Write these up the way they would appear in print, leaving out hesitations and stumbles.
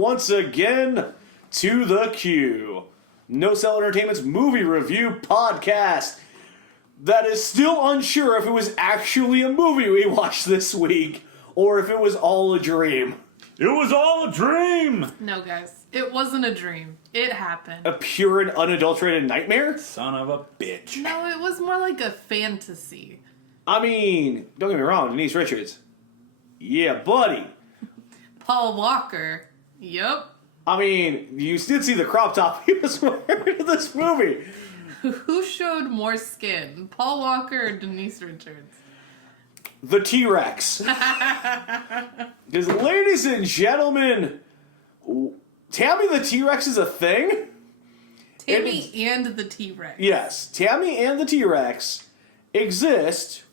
once again to the Q. No Cell Entertainment's movie review podcast that is still unsure if it was actually a movie we watched this week or if it was all a dream. It was all a dream! No, guys. It wasn't a dream. It happened. A pure and unadulterated nightmare? Son of a bitch. No, it was more like a fantasy. I mean, don't get me wrong, Denise Richards. Yeah, buddy. Paul Walker. Yup. I mean, you did see the crop top he was wearing in this movie. Who showed more skin? Paul Walker or Denise Richards? The T-Rex. Because, ladies and gentlemen, Tammy the T-Rex is a thing? Tammy and the T-Rex. Yes, Tammy and the T-Rex exist.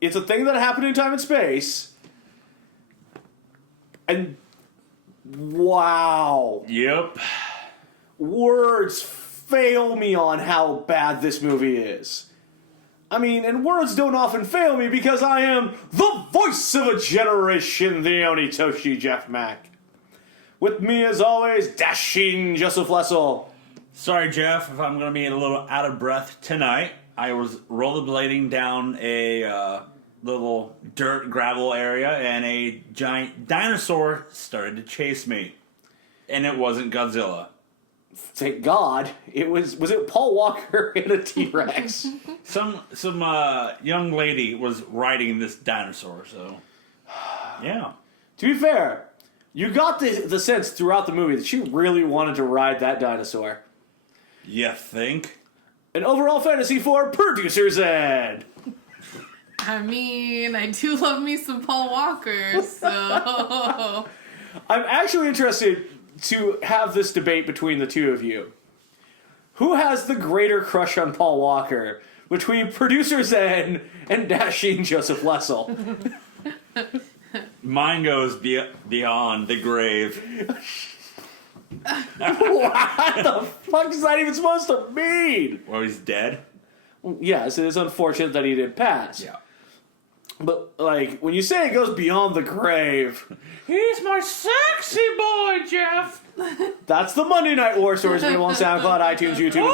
It's a thing that happened in time and space. And, wow. Yep. Words fail me on how bad this movie is. I mean, and words don't often fail me because I am the voice of a generation, the Onitoshi Jeff Mack. With me, as always, dashing Joseph Lessel. Sorry, Jeff, if I'm going to be a little out of breath tonight. I was rollerblading down a little dirt gravel area, and a giant dinosaur started to chase me. And it wasn't Godzilla. Thank God. Was it Paul Walker and a T-Rex? Some young lady was riding this dinosaur, so yeah. To be fair, you got the sense throughout the movie that she really wanted to ride that dinosaur. You think? An overall fantasy for Producer's Ed. I mean, I do love me some Paul Walker, so... I'm actually interested to have this debate between the two of you. Who has the greater crush on Paul Walker between Producer Zen and dashing Joseph Lessel? Mine goes beyond the grave. What the fuck is that even supposed to mean? Well, he's dead? Yes, it is unfortunate that he didn't pass. Yeah. But, like, when you say it goes beyond the grave... He's my sexy boy, Jeff! That's the Monday Night War Stories available on SoundCloud, iTunes, YouTube, and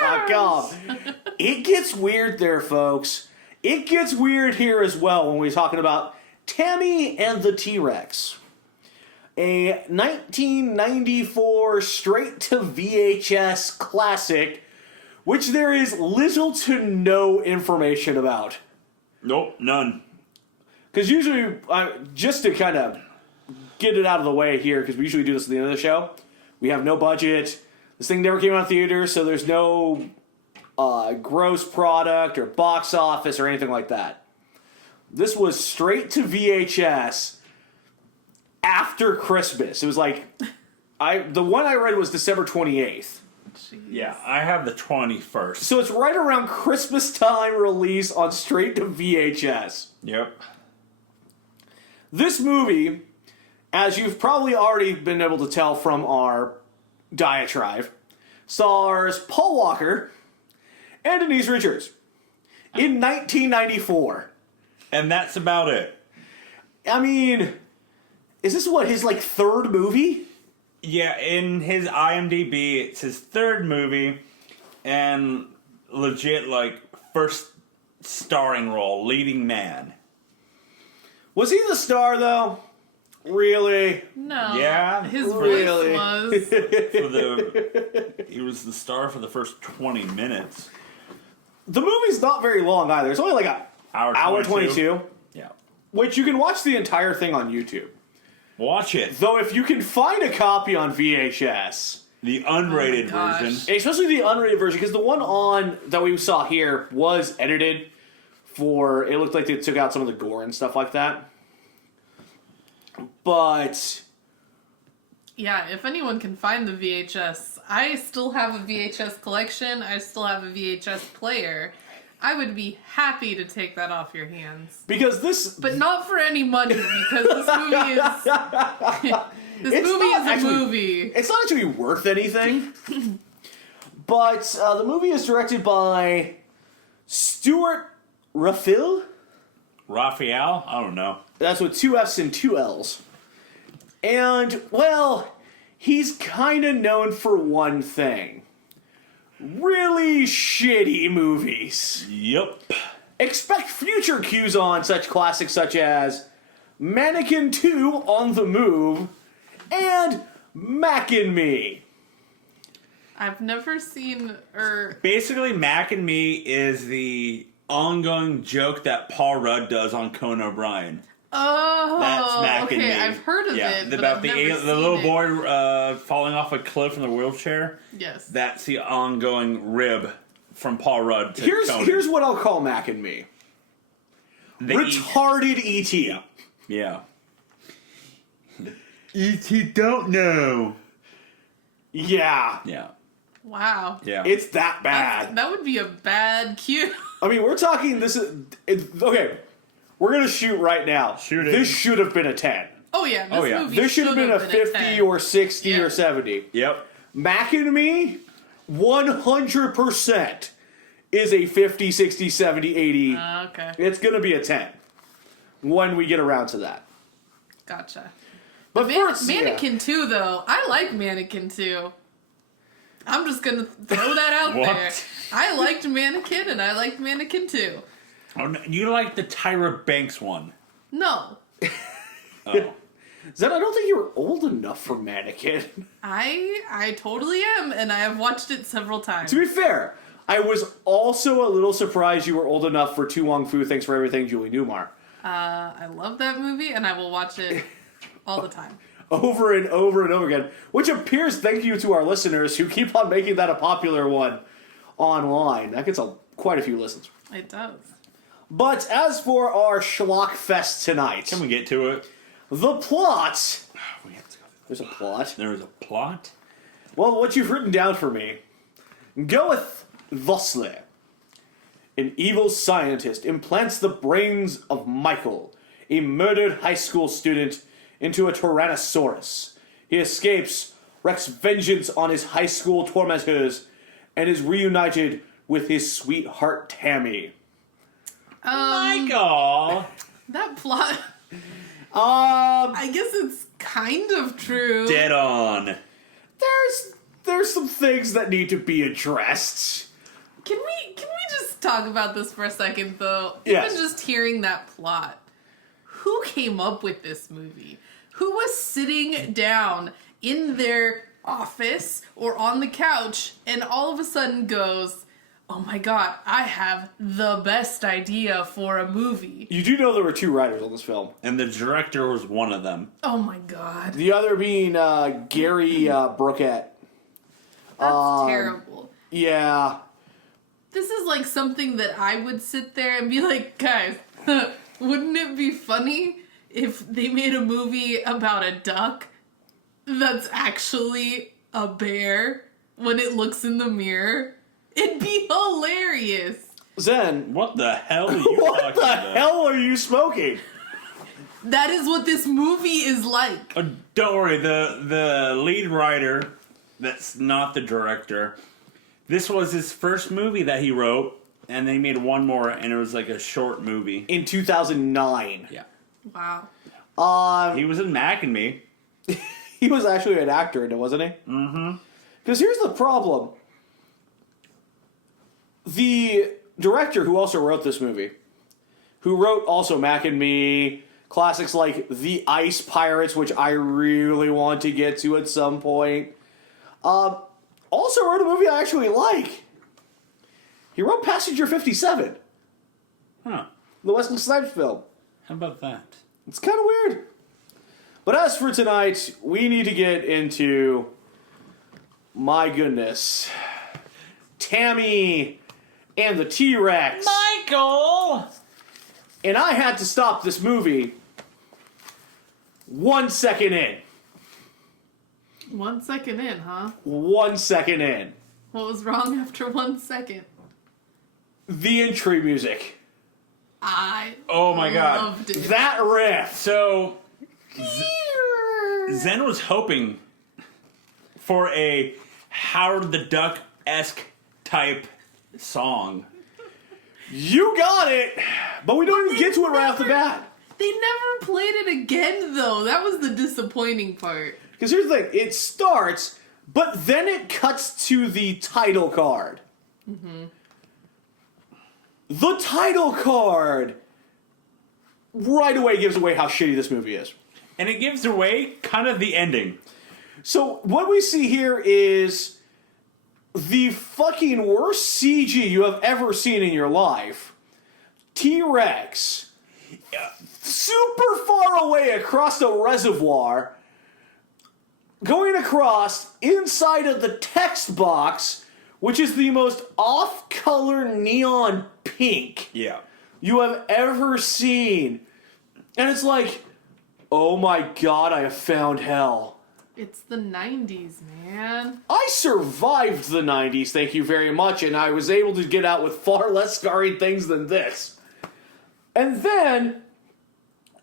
NoCellEntertainment.com. It gets weird there, folks. It gets weird here as well when we're talking about Tammy and the T-Rex. A 1994 straight-to-VHS classic, which there is little to no information about. Nope, none. Because usually, just to kind of get it out of the way here, because we usually do this at the end of the show, we have no budget. This thing never came out in theaters, so there's no gross product or box office or anything like that. This was straight to VHS after Christmas. It was like, the one I read was December 28th. Jeez. Yeah, I have the 21st. So it's right around Christmas time release on straight to VHS. Yep. This movie, as you've probably already been able to tell from our diatribe, stars Paul Walker and Denise Richards in 1994. And that's about it. I mean, is this his third movie? Yeah, in his IMDb, it's his third movie, and legit, first starring role, leading man. Was he the star, though? Really? No. Yeah? His Really? voice was... He was the star for the first 20 minutes. The movie's not very long, either. It's only like an hour 22. Yeah. Which you can watch the entire thing on YouTube. Watch it. Though if you can find a copy on VHS... The unrated version. Especially the unrated version, because the one that we saw here was edited for... It looked like they took out some of the gore and stuff like that. But... Yeah, if anyone can find the VHS, I still have a VHS collection. I still have a VHS player. I would be happy to take that off your hands. Because this... But not for any money, because this movie is... a movie. It's not actually worth anything. But the movie is directed by Stuart Raphael? Raphael? I don't know. That's with two F's and two L's. And, well, he's kind of known for one thing. Really shitty movies. Yep. Expect future cues on such classics such as Mannequin 2 on the Move and Mac and Me. I've never seen Basically, Mac and Me is the ongoing joke that Paul Rudd does on Conan O'Brien. Oh, That's Mac and Me. I've heard of it, but about I've the never seen little it. boy falling off a cliff in the wheelchair. Yes. That's the ongoing rib from Paul Rudd to Conan. Here's what I'll call Mac and Me. Retarded E.T. Yeah. E.T. don't know. Yeah. Yeah. Wow. Yeah. It's that bad. That would be a bad cue. I mean, we're talking okay, we're going to shoot right now. Shoot it. This should have been a 10. Oh yeah, this movie This should have been a 50 10. or 60 Yeah. or 70. Yep. Mac and Me, 100% is a 50, 60, 70, 80. Okay, It's going to be a 10 when we get around to that. gotcha. But first, Mannequin 2, though, I like Mannequin 2. I'm just gonna throw that out What? there. I liked Mannequin and I liked Mannequin 2. Oh, no, you like the Tyra Banks one? No, Oh. Zen, I don't think you were old enough for Mannequin. I totally am, and I have watched it several times. To be fair, I was also a little surprised you were old enough for Tu Wong Fu, Thanks for Everything, Julie Newmar. I love that movie, and I will watch it all the time. Over and over and over again. Which appears, thank you to our listeners who keep on making that a popular one online. That gets quite a few listens. It does. But as for our schlock fest tonight, Can we get to it? the plot. We have to go. There's a plot. There is a plot? Well, what you've written down for me goeth thusly. An evil scientist implants the brains of Michael, a murdered high school student, into a Tyrannosaurus. He escapes, wreaks vengeance on his high school tormentors, and is reunited with his sweetheart Tammy. Michael! That plot, I guess it's kind of true. Dead on. There's some things that need to be addressed. Can we just talk about this for a second, though? Yes. Even just hearing that plot. Who came up with this movie? Who was sitting down in their office or on the couch and all of a sudden goes, oh my god, I have the best idea for a movie. You do know there were two writers on this film. And the director was one of them. Oh my god. The other being Gary Broquette. That's terrible. Yeah. This is like something that I would sit there and be like, guys, wouldn't it be funny if they made a movie about a duck that's actually a bear when it looks in the mirror? It'd be hilarious. Zen, What the hell are you what talking the about? hell are you smoking? That is what this movie is like. Don't worry, the lead writer, that's not the director, this was his first movie that he wrote, and they made one more, and it was like a short movie. In 2009. Yeah. Wow. He was in Mac and Me. He was actually an actor in it, wasn't he? Mm-hmm. Because here's the problem. The director who also wrote this movie, who wrote also Mac and Me, classics like The Ice Pirates, which I really want to get to at some point, also wrote a movie I actually like. He wrote Passenger 57, Huh. the Wesley Snipes film. How about that? It's kind of weird. But as for tonight, we need to get into, my goodness, Tammy and the T-Rex. Michael! And I had to stop this movie 1 second in. 1 second in, huh? 1 second in. What was wrong after 1 second? The entry music. I Oh my god. loved it. That riff. So, Zen was hoping for a Howard the Duck-esque type song. You got it. But we don't even get to it right off the bat. They never played it again, though. That was the disappointing part. Because here's the thing. It starts, but then it cuts to the title card. Mm-hmm. The title card right away gives away how shitty this movie is. And it gives away kind of the ending. So what we see here is the fucking worst CG you have ever seen in your life. T-Rex, super far away across the reservoir, going across inside of the text box, which is the most off-color neon pink Yeah. you have ever seen. And it's like, oh my god, I have found hell. It's the 90s, man. I survived the 90s, thank you very much, and I was able to get out with far less scarring things than this. And then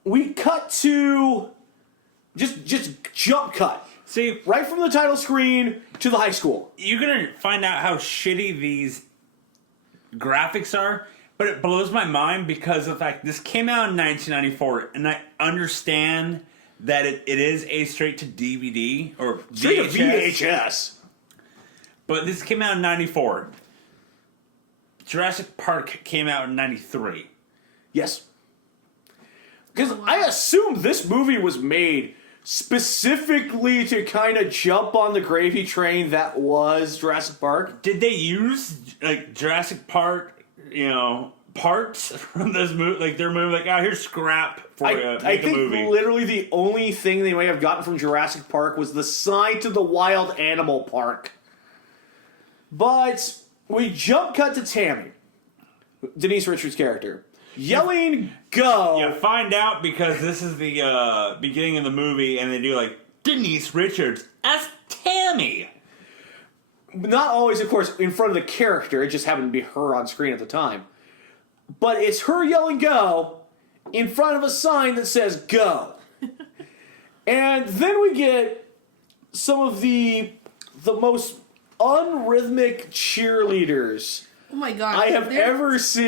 we cut to just jump cut. See, Right from the title screen to the high school. you're gonna find out how shitty these graphics are, but it blows my mind because of the fact this came out in 1994, and I understand that it is a straight to DVD or Straight to VHS, VHS. but this came out in 94. Jurassic Park came out in 93. Yes. Because I assume this movie was made specifically to kind of jump on the gravy train that was Jurassic Park. Did they use like Jurassic Park, parts from this movie? Like their movie, like, oh, here's scrap for you. I Make a think movie. literally the only thing they may have gotten from Jurassic Park was the sign to the Wild Animal Park. But we jump cut to Tammy, Denise Richards' character, yelling, "Go!" You find out because this is the beginning of the movie, and they do like Denise Richards as Tammy. Not always, of course, in front of the character. It just happened to be her on screen at the time. But it's her yelling "Go!" in front of a sign that says "Go." And then we get some of the most unrhythmic cheerleaders Oh my god. I have they're ever seen.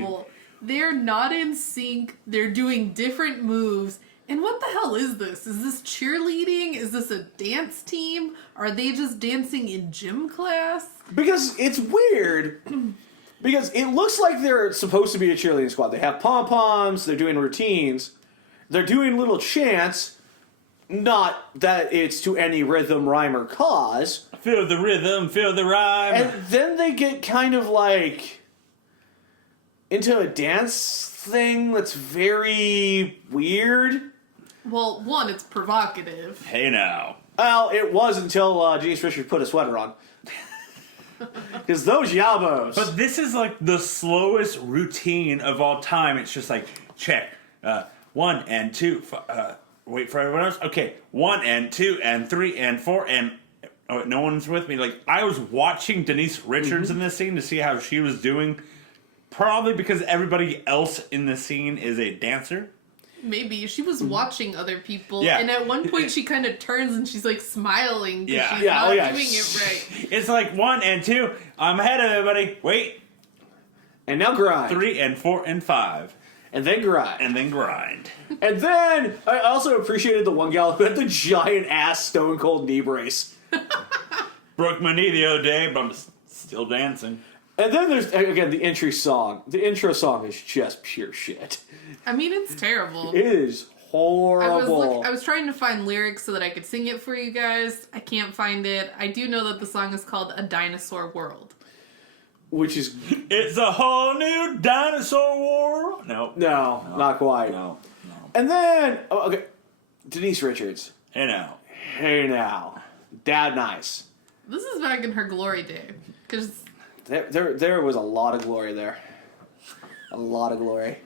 terrible. They're not in sync. They're doing different moves. And what the hell is this? Is this cheerleading? Is this a dance team? Are they just dancing in gym class? Because it's weird. Because it looks like they're supposed to be a cheerleading squad. They have pom-poms, they're doing routines, they're doing little chants. Not that it's to any rhythm, rhyme, or cause. Feel the rhythm, feel the rhyme. And then they get kind of like into a dance thing that's very weird. Well, one, it's provocative. Hey now. Well, it was until Denise Richards put a sweater on. Because those yabos. But this is like the slowest routine of all time. It's just like, check. 1 and 2. Wait for everyone else. Okay. 1 and 2 and 3 and 4 and... Oh, no one's with me. Like, I was watching Denise Richards in this scene to see how she was doing. Probably because everybody else in the scene is a dancer. Maybe. She was watching other people. Yeah. And at one point she kind of turns and she's like smiling because Yeah. she's Yeah, not oh yeah. doing it right. It's like 1 and 2. I'm ahead of everybody. Wait. And now grind. 3 and 4 and 5. And then grind. And then grind. And then I also appreciated the one gal who had the giant ass Stone Cold knee brace. Broke my knee the other day, but I'm still dancing. And then there's, again, the intro song. The intro song is just pure shit. I mean, it's terrible. It is horrible. I was trying to find lyrics so that I could sing it for you guys. I can't find it. I do know that the song is called A Dinosaur World. Which is... It's a whole new dinosaur war. No. No, not quite. No. And then... Oh, okay. Denise Richards. Hey now. Hey now. Dad nice. This is back in her glory day. Because There was a lot of glory there. A lot of glory.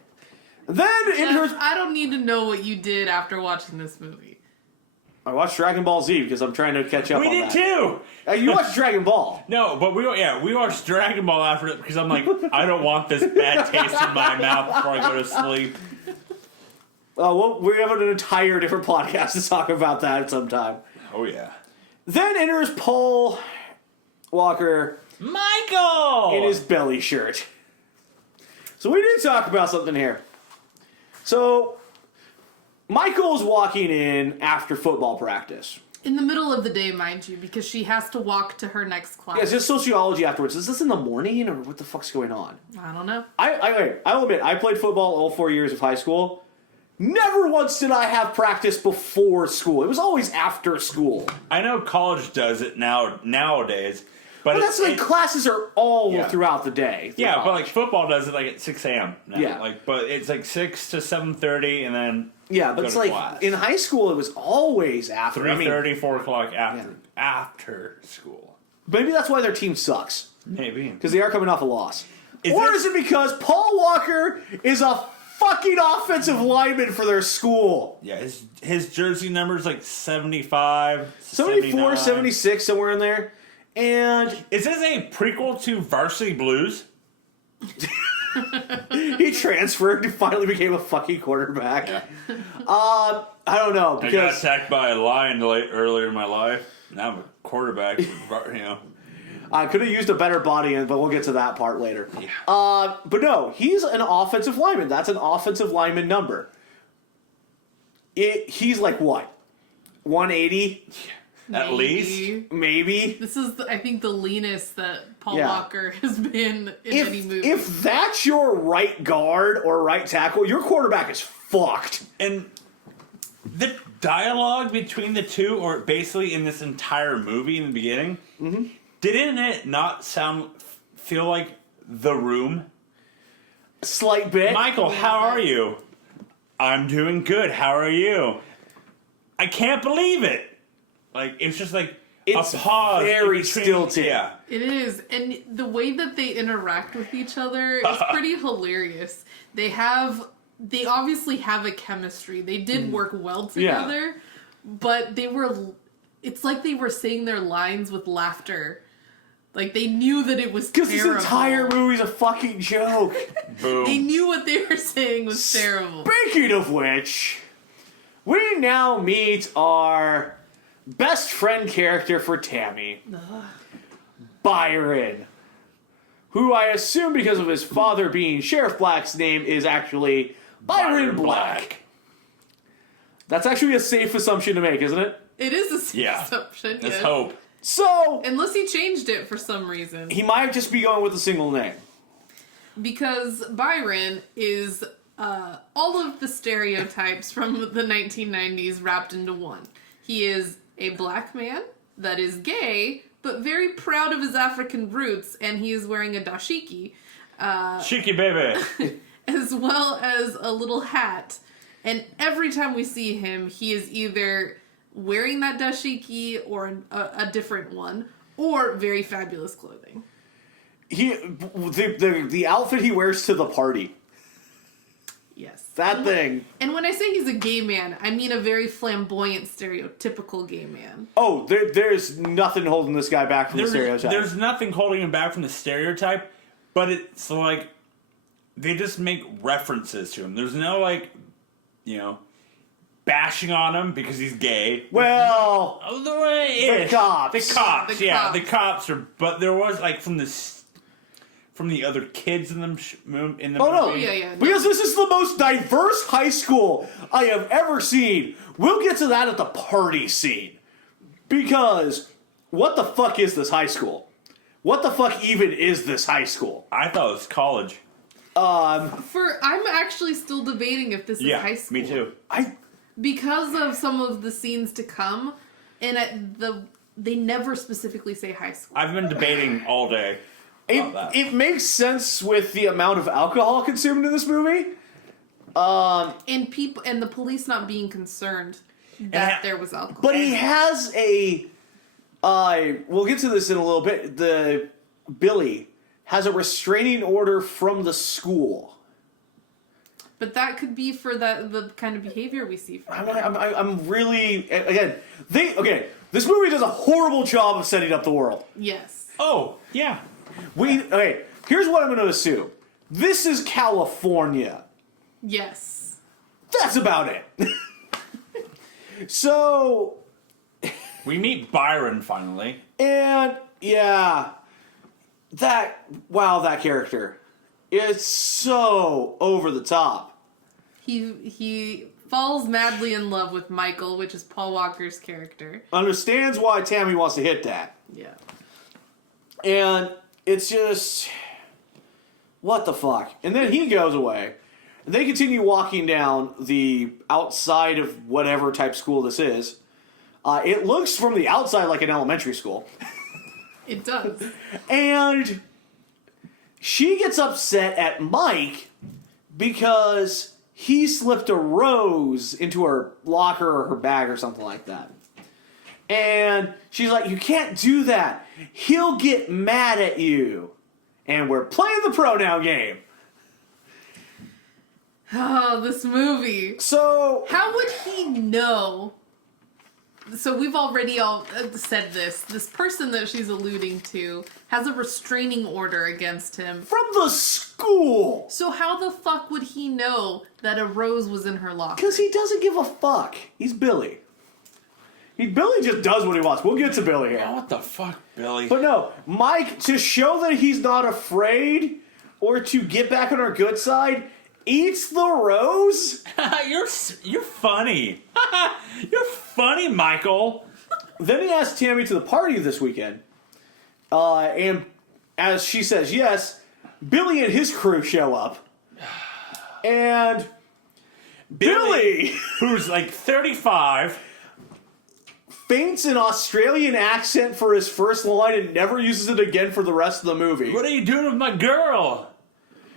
Then in her... I don't need to know what you did after watching this movie. I watched Dragon Ball Z because I'm trying to catch up We on did that. too. You watched Dragon Ball. No, but we watched Dragon Ball after it because I'm like, I don't want this bad taste in my mouth before I go to sleep. Well, we have an entire different podcast to talk about that sometime. Oh yeah. Then enters Paul Walker Michael! in his belly shirt. So we did talk about something here. So Michael's walking in after football practice. In the middle of the day, mind you, because she has to walk to her next class. Yeah, it's just sociology afterwards. Is this in the morning, or what the fuck's going on? I don't know. I'll admit, I played football all 4 years of high school. Never once did I have practice before school. It was always after school. I know college does it nowadays, but Well, that's like classes are all Yeah. throughout the day. Yeah, but college. like football does it like at 6 a.m. now. Yeah. Like, but it's like 6 to 7:30, and then Yeah, but go it's to like class. in high school it was always after. 3:30, 4 o'clock after school. Maybe that's why their team sucks. Maybe. Because they are coming off a loss. Is Or it- is it because Paul Walker is a fucking offensive lineman for their school? Yeah, his jersey number is like 75, 74, 79. 76, somewhere in there. And Is this a prequel to Varsity Blues? he transferred and finally became a fucking quarterback. I don't know. I got Because attacked by a lion earlier in my life. Now I'm a quarterback. I could have used a better body in, but we'll get to that part later. Yeah. But no, he's an offensive lineman. That's an offensive lineman number. He's like what? 180? At least. Maybe? This is, I think, the leanest that Paul Yeah. Walker has been in any movie. If that's your right guard or right tackle, your quarterback is fucked. And the dialogue between the two, or basically in this entire movie in the beginning, didn't it not feel like The Room? Slight bit. Michael, how are you? I'm doing good. How are you? I can't believe it. Like, it's just like It's a pause. very in between- stilted. Yeah. It is, and the way that they interact with each other is pretty hilarious. They obviously have a chemistry. They did work well Yeah. together, but it's like they were saying their lines with laughter. Like, they knew that it was Because terrible. this entire movie's a fucking joke. Boom. They knew what they were saying was terrible. Speaking of which, we now meet our best friend character for Tammy, Byron, who I assume because of his father being Sheriff Black's name is actually Byron Black. That's actually a safe assumption to make, isn't it? It is a safe Yeah. assumption. Let's yes. hope. So, Unless he changed it for some reason. he might just be going with a single name. Because Byron is all of the stereotypes from the 1990s wrapped into one. He is a black man that is gay, but very proud of his African roots, and he is wearing a dashiki, Shiki baby. as well as a little hat. And every time we see him, he is either wearing that dashiki or a different one, or very fabulous clothing. The outfit he wears to the party. Yes. That thing. And when I say he's a gay man, I mean a very flamboyant, stereotypical gay man. Oh, there's nothing holding this guy back from the stereotype. There's nothing holding him back from the stereotype, but it's like they just make references to him. There's no bashing on him because he's gay. Well, Oh, the cops. cops. The cops, The yeah, cops. the cops are. But there was like from the other kids in the Oh no! movie. Yeah. Because this is the most diverse high school I have ever seen. We'll get to that at the party scene. Because what the fuck is this high school? What the fuck even is this high school? I thought it was college. I'm actually still debating if this is high school. me too. Because of some of the scenes to come, and they never specifically say high school. I've been debating all day. about that. It makes sense with the amount of alcohol consumed in this movie. And the police not being concerned that there was alcohol. But he has we'll get to this in a little bit. Billy has a restraining order from the school. But that could be for the kind of behavior we see from him. I'm really this movie does a horrible job of setting up the world. Yes. Oh, yeah. Here's what I'm going to assume. This is California. Yes. That's about it. So, We meet Byron finally. and yeah, that character is so over the top. He falls madly in love with Michael, which is Paul Walker's character. Understands why Tammy wants to hit that. Yeah. And it's just... What the fuck? And then he goes away. And they continue walking down the outside of whatever type school this is. It looks from the outside like an elementary school. It does. And she gets upset at Mike because he slipped a rose into her locker or her bag or something like that. And she's like, you can't do that. He'll get mad at you. And we're playing the pronoun game. Oh, this movie. So... How would he know? So we've already all said this. This person that she's alluding to has a restraining order against him. From the school! So how the fuck would he know that a rose was in her locker? Because he doesn't give a fuck. He's Billy. Billy just does what he wants. We'll get to Billy here. Oh, what the fuck, Billy? But no, Mike, to show that he's not afraid or to get back on our good side, eats the rose. You're funny. You're funny, Michael. Then he asks Tammy to the party this weekend. And as she says yes, Billy and his crew show up. And Billy who's like 35... faints an Australian accent for his first line and never uses it again for the rest of the movie. What are you doing with my girl?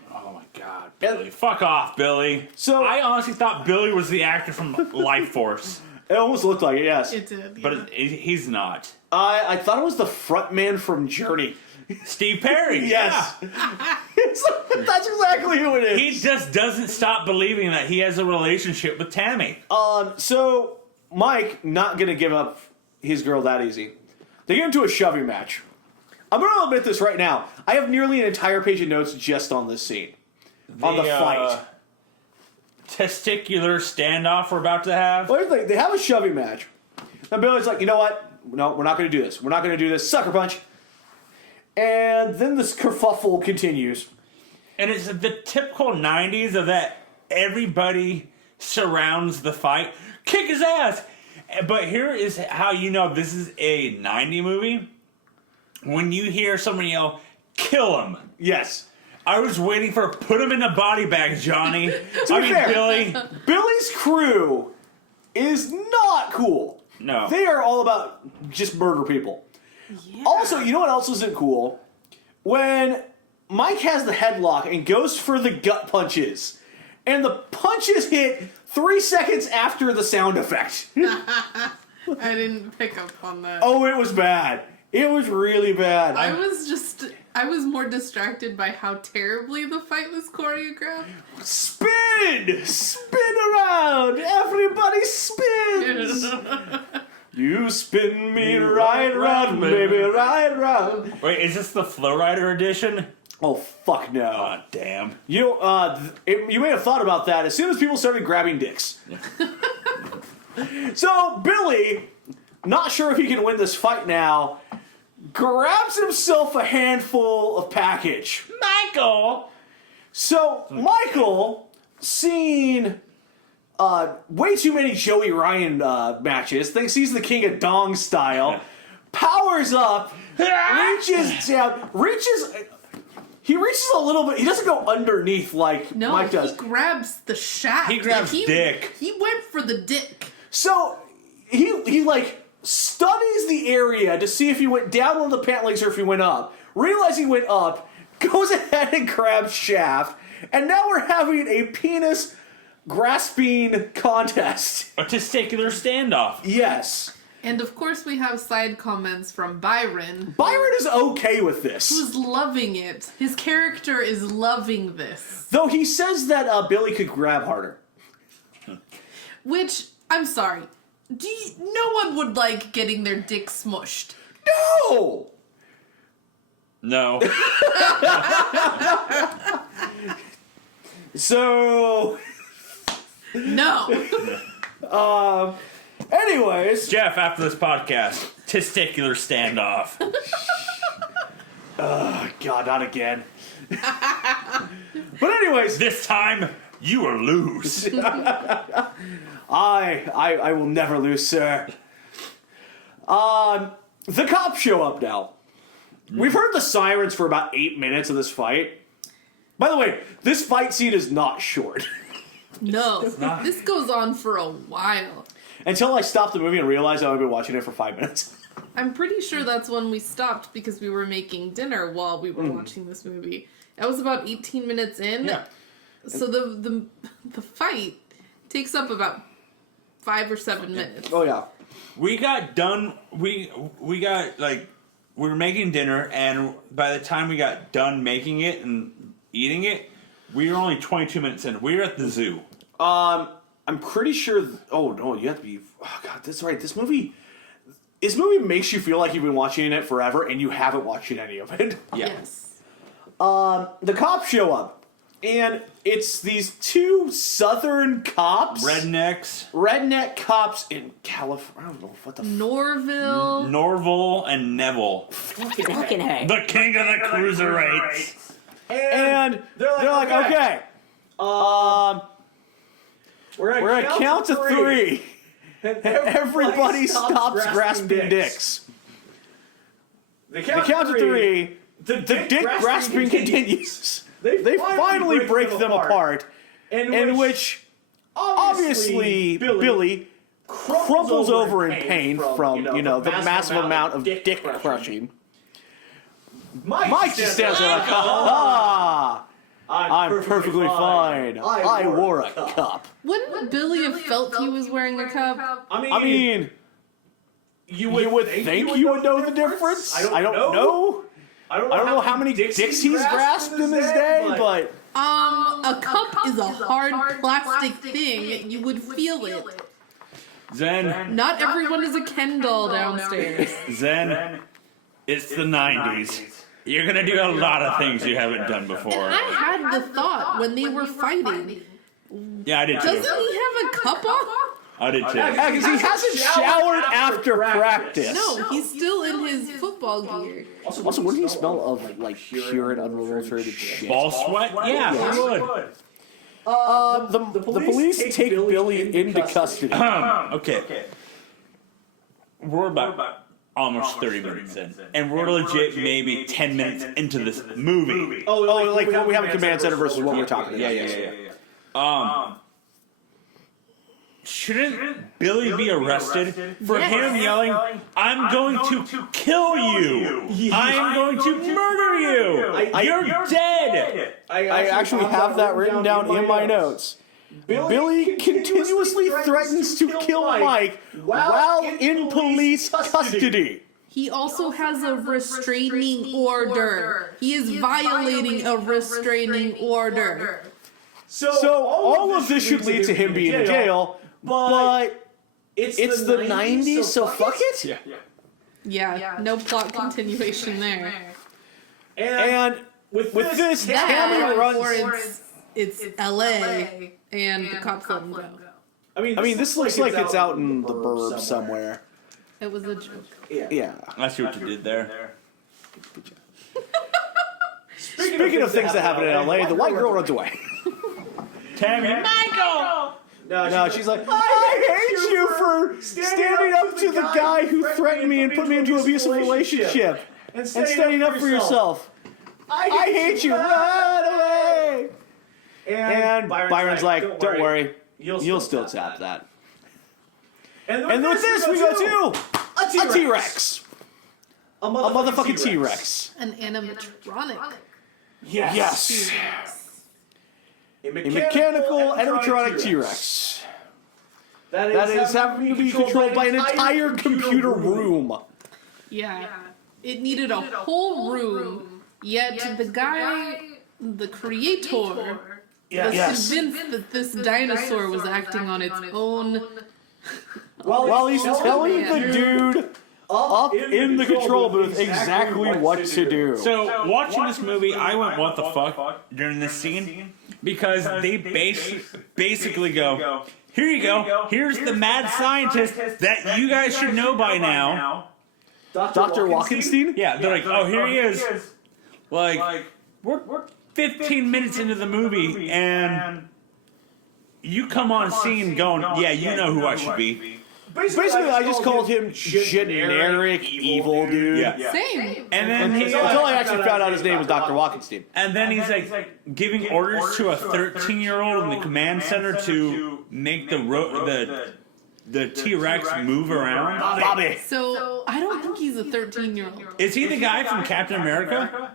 Oh my god, Billy. Fuck off, Billy. So- I honestly thought Billy was the actor from Life Force. It almost looked like it, yes. It did. Yeah. But he's not. I thought it was the front from Journey. Steve Perry. Yes. Yeah. That's exactly who it is. He just doesn't stop believing that he has a relationship with Tammy. So Mike, not going to give up his girl that easy. They get into a shoving match. I'm going to admit this right now. I have nearly an entire page of notes just on this scene. On the fight. Testicular standoff we're about to have. Well, here's the thing. They have a shoving match. Now Billy's like, you know what? No, we're not going to do this. We're not going to do this. Sucker punch. And then this kerfuffle continues. And it's the typical 90s of that everybody surrounds the fight. Kick his ass! But here is how you know this is a 90 movie. When you hear someone yell, kill him. Yes. I was waiting for put him in a body bag, Johnny. To be fair, Billy. Billy's crew is not cool. No. They are all about just murder people. Yeah. Also, you know what else isn't cool? When Mike has the headlock and goes for the gut punches, and the punches hit 3 seconds after the sound effect. I didn't pick up on that. Oh, it was bad. It was really bad. I was more distracted by how terribly the fight was choreographed. Spin! Spin around! Everybody spins! You spin me right round, baby, right round. Wait, is this the Flowrider edition? Oh, fuck no. Oh, damn. You you may have thought about that as soon as people started grabbing dicks. So, Billy, not sure if he can win this fight now, grabs himself a handful of package. Michael! So, Michael, seeing way too many Joey Ryan matches, thinks he's the king of dong style, powers up, reaches down, he reaches a little bit, he doesn't go underneath like No, Mike does. he grabs the shaft. He grabs dick. He went for the dick. So, he like, studies the area to see if he went down on the pant legs or if he went up. Realizes he went up, goes ahead and grabs shaft, and now we're having a penis grasping contest. A testicular standoff. Yes. And of course we have side comments from Byron. Byron is okay with this. Who's loving it. His character is loving this. Though he says that Billy could grab harder. Which, I'm sorry, no one would like getting their dick smushed. No! No. So... No. Anyways... Jeff, after this podcast, testicular standoff. God, not again. But anyways... This time, You will lose. I will never lose, sir. The cops show up now. We've heard the sirens for about 8 minutes of this fight. By the way, this fight scene is not short. No, this goes on for a while. Until I stopped the movie and realized I've been watching it for 5 minutes. I'm pretty sure that's when we stopped because we were making dinner while we were watching this movie. That was about 18 minutes in. Yeah. So the fight takes up about 5 or 7 minutes. Oh, yeah. We got done. We got like we were making dinner, and by the time we got done making it and eating it, we were only 22 minutes in. We were at the zoo. I'm pretty sure. Oh no, you have to be. Oh god, that's right. This movie makes you feel like you've been watching it forever, and you haven't watched any of it. Yeah. Yes. The cops show up, and it's these two southern cops, redneck cops in California. I don't know what the Norville. Norval and Neville. Fucking heck. The king of the cruiserweights. And they're like, okay, we're gonna count to three. Everybody stops grasping dicks. The count to three. The dick grasping continues. They finally break them apart. In which obviously Billy crumples over in pain from the massive amount of dick crushing. Mike just stands there like, ah, I'm perfectly fine. I wore a cup. Wouldn't Billy have felt he was wearing a cup? I mean, you would think you would know the difference. I don't know. I don't know how many dicks he's grasped in his day, but A cup is a hard plastic thing. You would feel it. Zen. Not everyone is a Ken doll downstairs. Zen. It's the 90s. You're gonna do a lot of things you haven't done before. I had the thought when they were fighting. Yeah, I did too. Doesn't he have a cup on? I did too. yeah, because he hasn't showered after practice. No, he's still in his football gear. Also, wouldn't he smell of like pure and unadulterated shit? Ball sweat? Yeah, he would. The police take Billy into custody. Okay. We're about almost 30 minutes in. And we're legit maybe 10 minutes into this movie. Oh, like what we have in Command Center versus what we're talking about. Yeah. Shouldn't Billy be arrested for him yelling, I'm going to kill you! I'm going to murder you! You're dead! I actually have that written down in my notes. Billy continuously threatens to kill Mike while in police custody. He also has a restraining order. He is violating a restraining order. So all of this should lead to him being in jail, but it's the 90s, so fuck it? Yeah, no plot continuation there. And with this, Tammy runs... It's LA, and the cops let him go. I mean, this looks like it's out in the burbs somewhere. It was a joke. Yeah. I see what you did there. Speaking of things that happen in LA, the white girl runs away. Tammy. Michael! No, she's like, I hate you for standing up to the guy who threatened me and put me into an abusive relationship and standing up for yourself. I hate you. Run away. And Byron's like, don't worry, you'll still tap that. And with this, we go to a T-Rex. A motherfucking T-Rex. An animatronic. Yes. A mechanical animatronic T-Rex. That is having to be controlled by an entire computer room. Yeah. It needed a whole room, yet the guy, the creator, was convinced that this dinosaur was acting on its own. While he's telling the dude up in the control booth exactly what to do. So, watching this movie, I went, what the fuck, during this scene? Because they basically go, here you go, here's the mad scientist that you guys should know by now. Dr. Walkenstein? Yeah, they're like, oh, here he is. Like, we're 15 minutes into the movie, and you come on scene going, yeah, you know who I should be. Basically, I just called him generic evil dude. Yeah. Same. And then Until I actually found out his name was Dr. Walkenstein. And then he's like giving orders to a 13-year-old in the command center to make the T-Rex move around. Bobby. So I don't think he's a 13-year-old. Is he the guy from Captain America?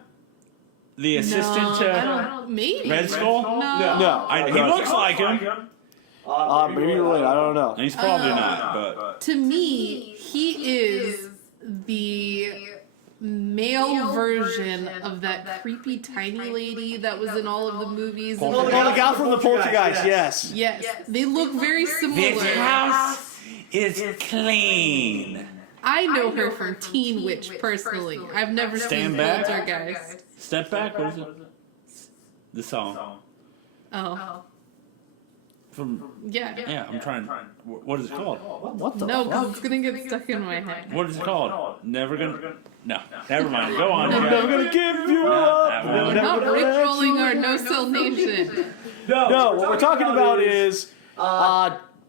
The assistant to Maybe. Red Skull? No. He looks like him. Maybe you're right. I don't know. He's probably not, but To me, he is the male version of that creepy tiny lady that was in all of the movies. Oh, the gal from the Poltergeist, yes. Yes, they look very similar. this house is clean. I know her from Teen Witch personally. I've never Stand seen Back? Poltergeist. Step back. What is it? The song Oh, from. yeah. Yeah, I'm trying. What is it called? What the No, fuck? because it's gonna get stuck in my head. What is it called? Never gonna. No, never mind. Go on. I'm never gonna give you up. We're We're not rickrolling our No Cell Nation. No, what we're talking about is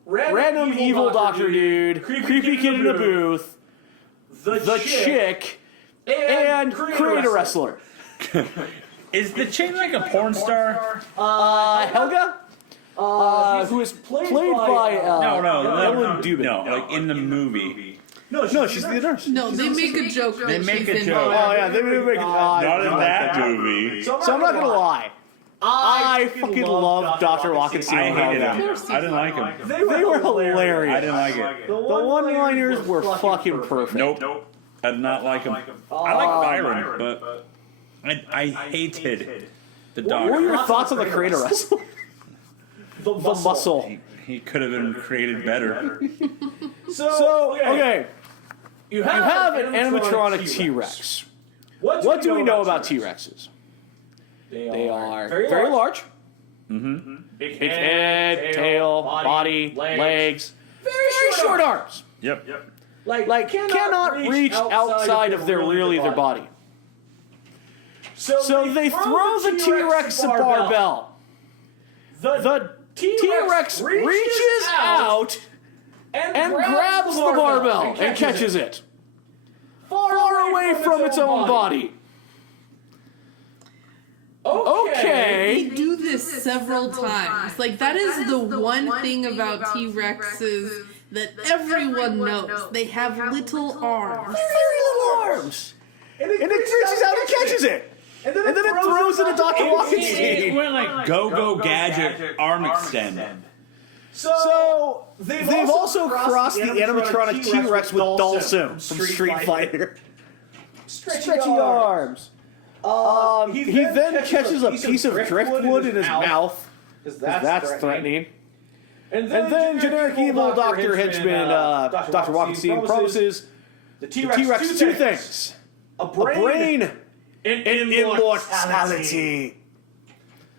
random evil doctor dude, creepy kid in a booth, the chick, and creator wrestler. Is the chick like a porn star? Helga? Who is played by Ellen Dubin. No, like in the movie. No, she's the nurse. No, they make a joke. They that make she's a in joke. Oh yeah, they make Not in that movie. So I'm not gonna lie. I fucking love Dr. Walkenstein. I hated Helga. him. I didn't like him. They were hilarious. I didn't like it. The one-liners were fucking perfect. Nope. I did not like him. I like Byron, but I hated the What were doctor. your thoughts on the creator wrestler? The muscle. He could have been created better. So, okay. You have an animatronic T-Rex. What do we know about T-Rexes? They are very large. Mm-hmm. Big head, tail, body, legs. Very short arms. Yep. Like cannot reach outside of their body. So they throw the T-Rex a barbell. The T-Rex reaches out and grabs the barbell and catches it far away from its own body. Okay. They do this several times. Like, that is the one thing about T-Rexes that everyone knows. They have little arms. Very little arms. And it reaches out and catches it. And then it throws it at Dr. It Walkenstein. went like Go-Go Gadget arm extend. So, they've also crossed the animatronic T-Rex with Dhalsim from Street Fighter. Stretchy arms. He then catches a piece of driftwood in his mouth, because that's threatening. And then generic evil Dr. Henchman, Dr. Walkenstein, promises the T-Rex two things. A brain and immortality.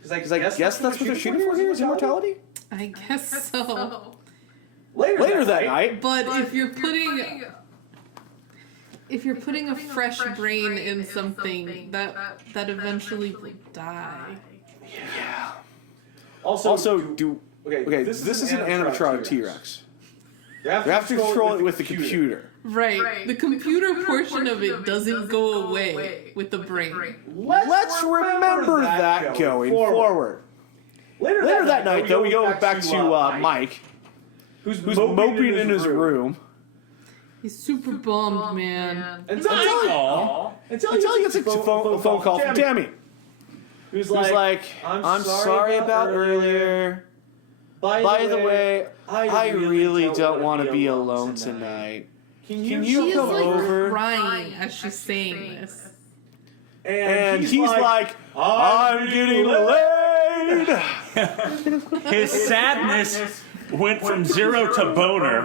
Because I guess that's what they're shooting for here, is immortality? I guess so. Later that night. But if you're putting a fresh brain in something, that eventually will die. Yeah. Also, okay, this is an animatronic T-Rex. You have to control it with the computer. Right. The computer portion of it doesn't go away with the brain. Let's remember that going forward. Later that night, though, we go back to Mike, who's moping in his room. He's super bummed, man. Until he gets a phone call from Tammy, who's like, I'm sorry about earlier. By the way, I really don't want to be alone tonight. Can you She is come like over? crying as she's saying this. And he's like, I'm getting laid. His sadness went from 0 to boner.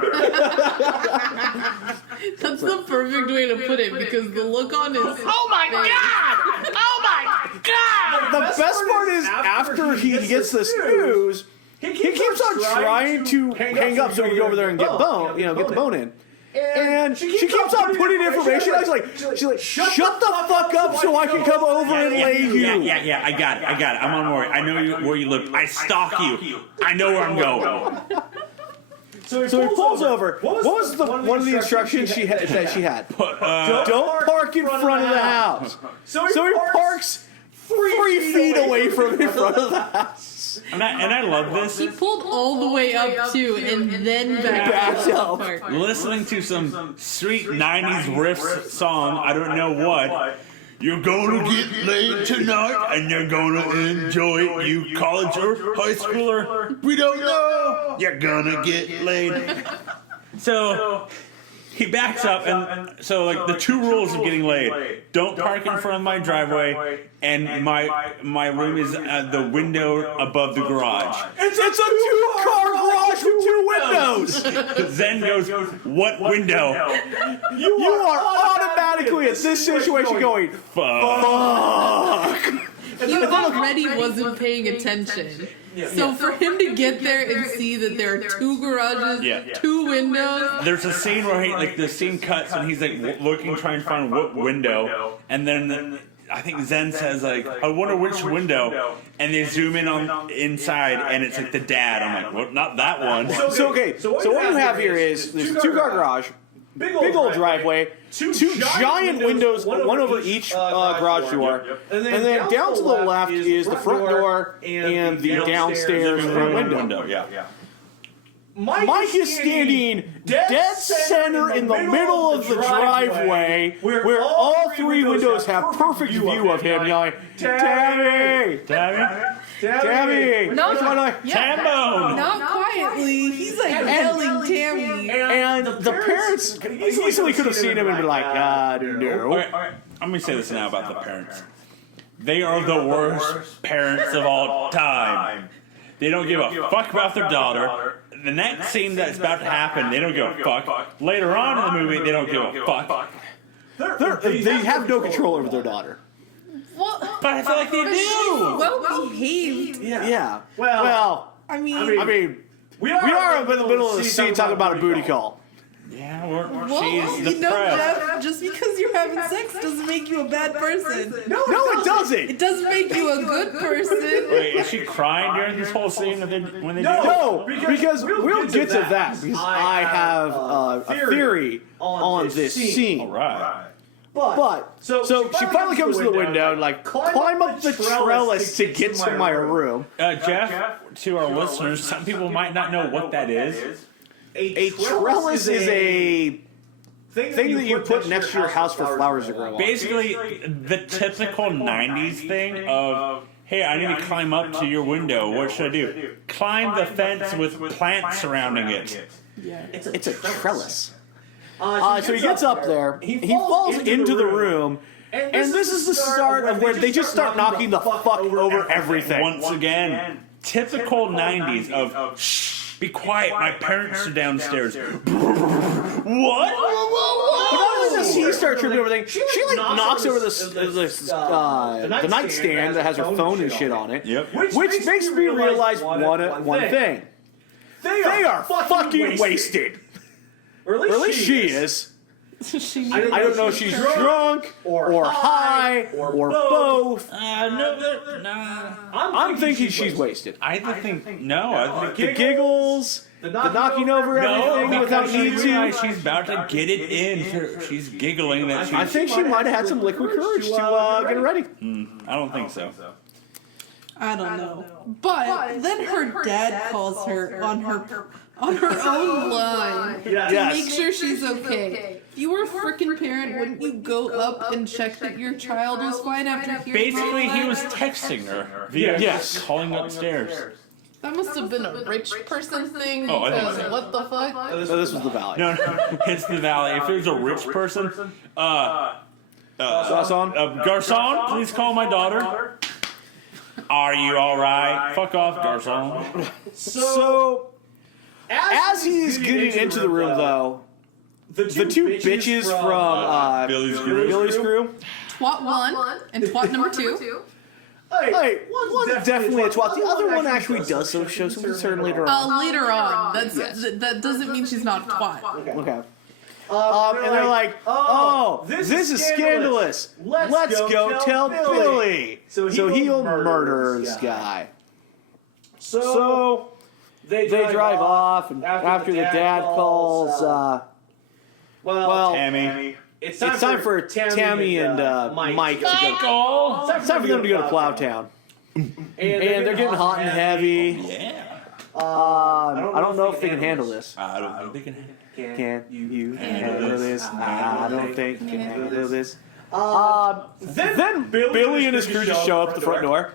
That's the perfect way to put it, because the look on his Oh my god! Oh my god! The best part is after he gets this news, he keeps on trying to hang up so he can go over there and get the bone in. And she keeps on putting information. I was like, she's like, shut the fuck up so I can come over and lay you. Yeah, I got it. I'm on board. I know where you live. I stalk you. I know where I'm going. So he pulls over. What was one of the instructions that she had? Don't park in front of the house. So he parks 3 feet away from in front of the house. And I love this. He pulled all the way up too, and then back up. Listening to some sweet 90s riffs song, I don't know what. You're gonna get laid tonight, and you're gonna enjoy it. You college or high schooler, we don't know. You're gonna get laid. So he backs up, and so like the 2 rules of getting laid: don't park in front of my driveway, and my room is the window above the garage. It's a 2-car garage with 2 windows. Zen goes, what window? You are automatically in this situation going, fuck. He already wasn't paying attention. So for him to get there and see that there are 2 garages, 2 windows. There's a scene where the scene cuts and he's like looking, trying to find what window, and then I think Zen says like, I wonder which window, and they zoom in on inside, and it's like the dad. I'm like, well, not that one. So what you have here is there's a 2-car garage, big old driveway, 2 giant windows, one over each garage door, and then down to the left is the front door and the downstairs front window. Yeah. Mike is standing dead center in the middle of the driveway where all 3 windows have perfect view of him yelling, Tammy! No, Tambone! not quietly. He's like yelling Tammy. And the parents easily could have seen him and been like, no. Okay, let me say this now about the parents. They are the worst parents of all time. They don't give a fuck about their daughter. The next scene that's about to happen, they don't give a fuck. Later on in the movie, they don't give a fuck. They have no control over their daughter. Well, But I feel like they do. well behaved. Yeah. Well, I mean, we are in the middle of the scene talking about a booty call. Yeah, well, she's you know, depressed. Jeff, just because you're having sex doesn't make you a bad person. No, it doesn't. It doesn't make you a good person. Wait, is she crying during this whole scene when they do it? No, because we'll get to that because I have a theory on this scene. All right. But so she finally comes to the window and like climb up the trellis to get to my room. Jeff, to our listeners, some people might not know what that is. A trellis is a thing that you put next to your house for flowers to grow on. Basically, the typical 90s thing of, hey, I need to climb up to your window. What should I do? Climb the fence with plants surrounding it. Yeah. It's a trellis. So he gets up there, he falls into the room, and this is the start of where they just start knocking the fuck over everything. Once again, typical 90s of, shh, be quiet, my parents are downstairs. What? But not only does he start tripping over everything, she like knocks over the nightstand that has her phone and shit on it, Yep. which makes me realize one thing. They are fucking wasted. Or at least she is. I don't know if she's drunk or high or both. I'm thinking she's wasted. I think, no, I think The giggles, the knocking over everything without needing to. She's about to get it in. She's giggling that she's... I think she might have had some liquid courage to get ready. I don't think so. I don't know. But then her dad calls her on her own line to make sure she's okay. If you were a freaking parent, wouldn't you go up and check that your child was fine after hearing Basically, all he that? was texting her via calling upstairs. That must have been a rich person thing. Oh, I think Because so. what the fuck? So this was the valley. No, it's the valley. If it was a rich person, Sauce on? Garcon, please call my daughter. Are you all right? Fuck off, Garcon. So, as he's getting into the room, though, the 2 bitches from Billy's crew. Twat 1 and twat number 2. Like, one's definitely a twat. The other one actually does show some concern later on. Later on. That doesn't mean she's not a twat. Okay. And they're like, oh, this is scandalous. Let's go tell Billy. So he'll murder this guy. So they drive off, and after the dad calls, Tammy. it's time for Tammy and Mike to go. It's time for them to go to Plowtown. And they're getting hot and heavy. Yeah. I don't know if they can handle this. I don't think they can handle it. Can you handle this? I don't think you can handle this. Then Billy and his crew just show up at the front door.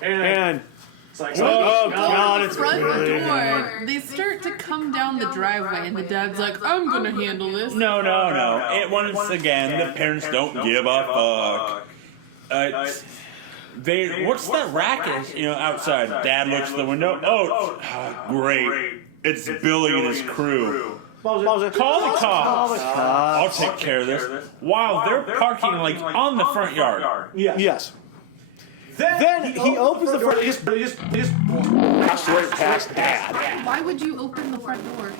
And It's like, oh god, it's front really door. They start to come down the driveway, and the dad's like, "I'm gonna handle this." No. Once again, the parents don't give a fuck. What's that racket? Outside. Dad looks at the window. Oh, great! It's Billy and his crew. Call the cops. I'll take care of this. Wow, they're parking on the front yard. Yes. Then he opens the front. Just straight past Dad Why would you open the front door?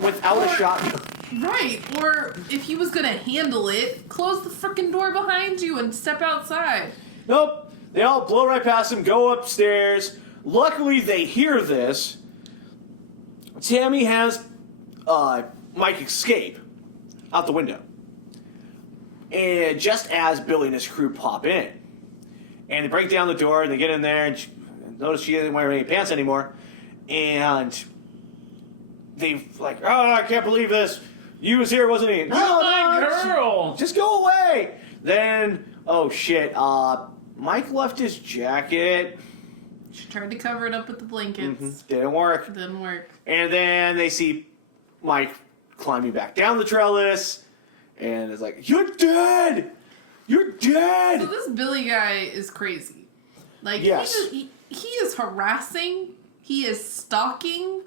without a shotgun. Right, or if he was gonna handle it, close the frickin' door behind you and step outside. Nope. They all blow right past him, go upstairs. Luckily, they hear this. Tammy has Mike escape out the window. And just as Billy and his crew pop in, and they break down the door, and they get in there, and notice she doesn't wear any pants anymore. And they like, oh, I can't believe this. You was here, wasn't he? No, girl. just go away. Then, oh shit, Mike left his jacket. She tried to cover it up with the blankets. Didn't work. Didn't work. And then they see Mike climbing back down the trellis, and it's like, you're dead! You're dead! So this Billy guy is crazy. Like, Yes. he is harassing. He is stalking.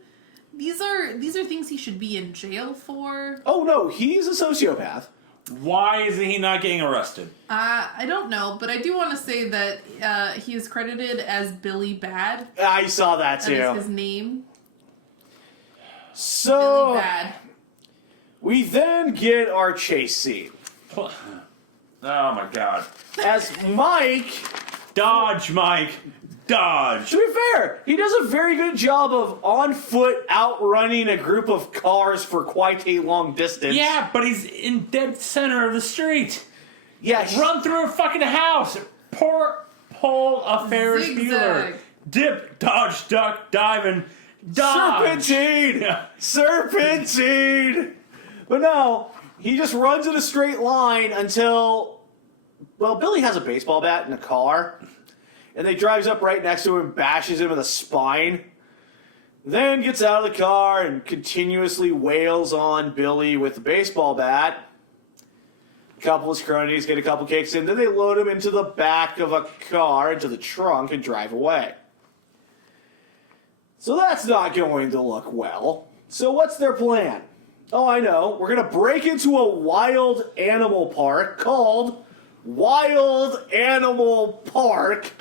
These are things he should be in jail for. Oh no, he's a sociopath. Why isn't he not getting arrested? I don't know, but I do want to say that he is credited as Billy Bad. I saw that That is too. his name. So, Billy Bad. we then get our chase scene. Oh my god. As Mike, Dodge, Mike. Dodge. to be fair, he does a very good job of on foot outrunning a group of cars for quite a long distance. Yeah, but he's in dead center of the street. Yeah, Run through a fucking house. Pull a Ferris Zigzag. Bueller. Dip, dodge, duck, dive, and dodge. Serpentine! Yeah. Serpentine! But no, he just runs in a straight line until, well, Billy has a baseball bat in the car, and they drives up right next to him and bashes him in the spine. Then gets out of the car and continuously wails on Billy with the baseball bat. A couple of his cronies get a couple kicks in, then they load him into the back of a car, into the trunk, and drive away. So that's not going to look well. So what's their plan? Oh, I know. We're going to break into a wild animal park called Wild Animal Park.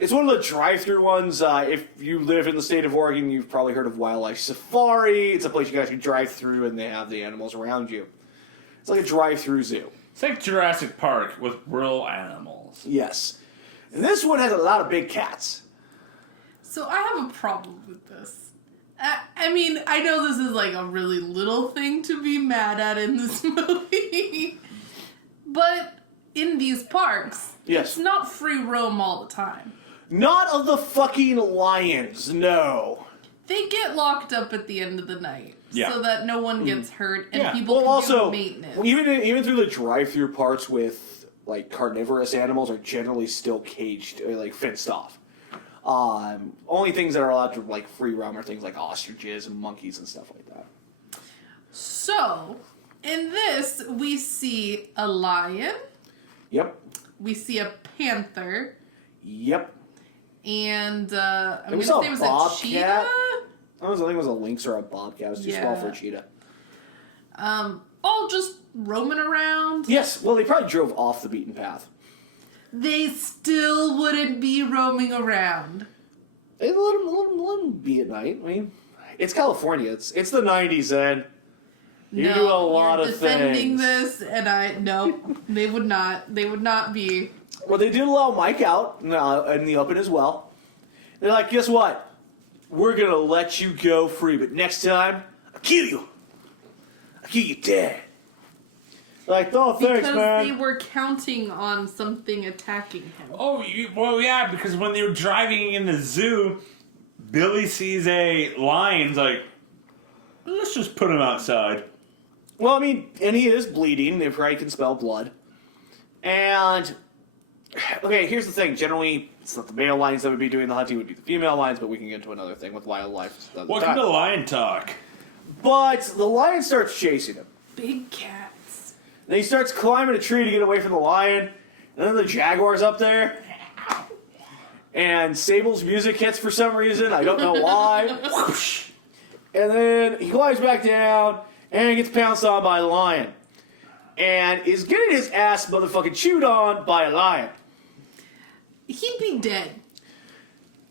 It's one of the drive-through ones. If you live in the state of Oregon, you've probably heard of Wildlife Safari. It's a place you guys can drive through and they have the animals around you. It's like a drive-through zoo. It's like Jurassic Park with real animals. Yes. And this one has a lot of big cats. So I have a problem with this. I mean, I know this is like a really little thing to be mad at in this movie, but in these parks, Yes. it's not free roam all the time. Not of the fucking lions, no. They get locked up at the end of the night Yeah. so that no one gets hurt and Yeah. people Well, can also, do maintenance. even through the drive-through parts with like carnivorous animals are generally still caged, or, like fenced off. Only things that are allowed to like free roam are things like ostriches and monkeys and stuff like that. So, in this, we see a lion, Yep. we see a panther, Yep. and I'm we going to saw say a was bobcat. it cheetah? I think it was a lynx or a bobcat. It was too small for a cheetah. All just roaming around. Yes, well, they probably drove off the beaten path. They still wouldn't be roaming around. They let them be at night. I mean, it's California. It's the 90s, and You do a lot you're of defending things. this, and they would not. They would not be. Well, they did allow Mike out in the open as well. They're like, guess what? We're gonna let you go free, but next time, I'll kill you. I'll kill you dead. Like, oh, thanks, Because man. they were counting on something attacking him. Oh, well, yeah, because when they were driving in the zoo, Billy sees a lion. He's like, let's just put him outside. Well, I mean, and he is bleeding. If I can spell blood. And, okay, here's the thing. Generally, it's not the male lions that would be doing the hunting, it would be the female lions, but we can get into another thing with wildlife. Welcome to Lion Talk. But the lion starts chasing him. Big cats. Then he starts climbing a tree to get away from the lion. And then the jaguar's up there. And Sable's music hits for some reason. I don't know why. And then he climbs back down and gets pounced on by a lion. And is getting his ass motherfucking chewed on by a lion. He'd be dead.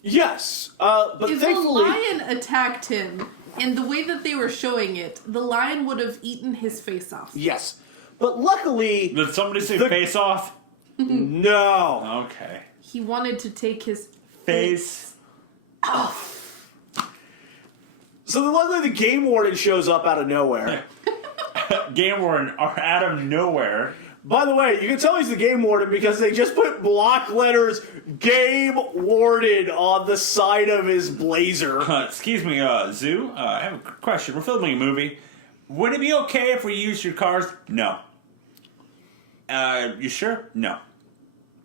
Yes. But If thankfully... a lion attacked him, and the way that they were showing it, the lion would have eaten his face off. Yes. But luckily... Did somebody say face off? No. Okay. He wanted to take his Face. So luckily the game warden shows up out of nowhere. Game warden are out of nowhere. By the way, you can tell he's the game warden because they just put block letters "Game Warden" on the side of his blazer. Excuse me, Zoo. I have a question. We're filming a movie. Would it be okay if we used your cars? No. You sure? No.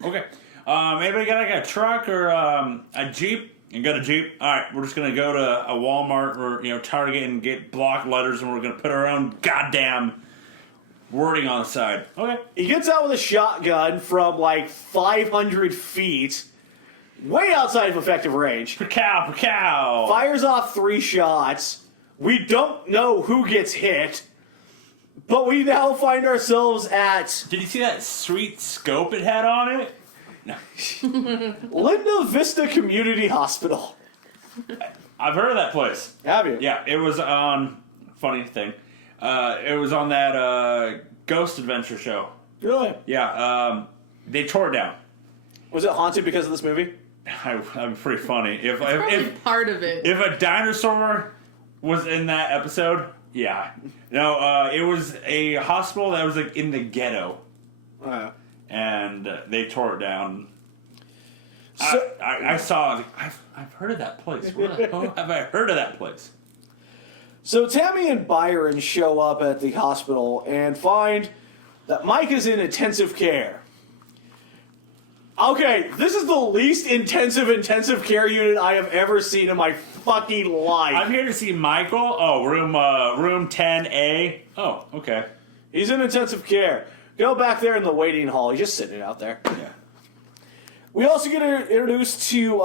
Okay. Anybody got like a truck or a Jeep? You got a Jeep? Alright, we're just gonna go to a Walmart or Target and get block letters and we're gonna put our own goddamn wording on the side. Okay. He gets out with a shotgun from like 500 feet, way outside of effective range. Pacow, pacow. Fires off 3 shots. We don't know who gets hit, but we now find ourselves at Did you see that sweet scope it had on it? No. Linda Vista Community Hospital. I've heard of that place. Have you? Yeah, it was on. Funny thing. It was on that Ghost Adventure show. Really? Yeah, they tore it down. Was it haunted because of this movie? I'm pretty funny. If probably part of it. if a dinosaur was in that episode, yeah. No, it was a hospital that was like in the ghetto, and they tore it down. So, I saw. I've heard of that place. Where the hell have I heard of that place? So Tammy and Byron show up at the hospital and find that Mike is in intensive care. Okay, this is the least intensive care unit I have ever seen in my fucking life. I'm here to see Michael. Oh, room 10A. Oh, okay. He's in intensive care. Go back there in the waiting hall. He's just sitting out there. Yeah. We also get introduced to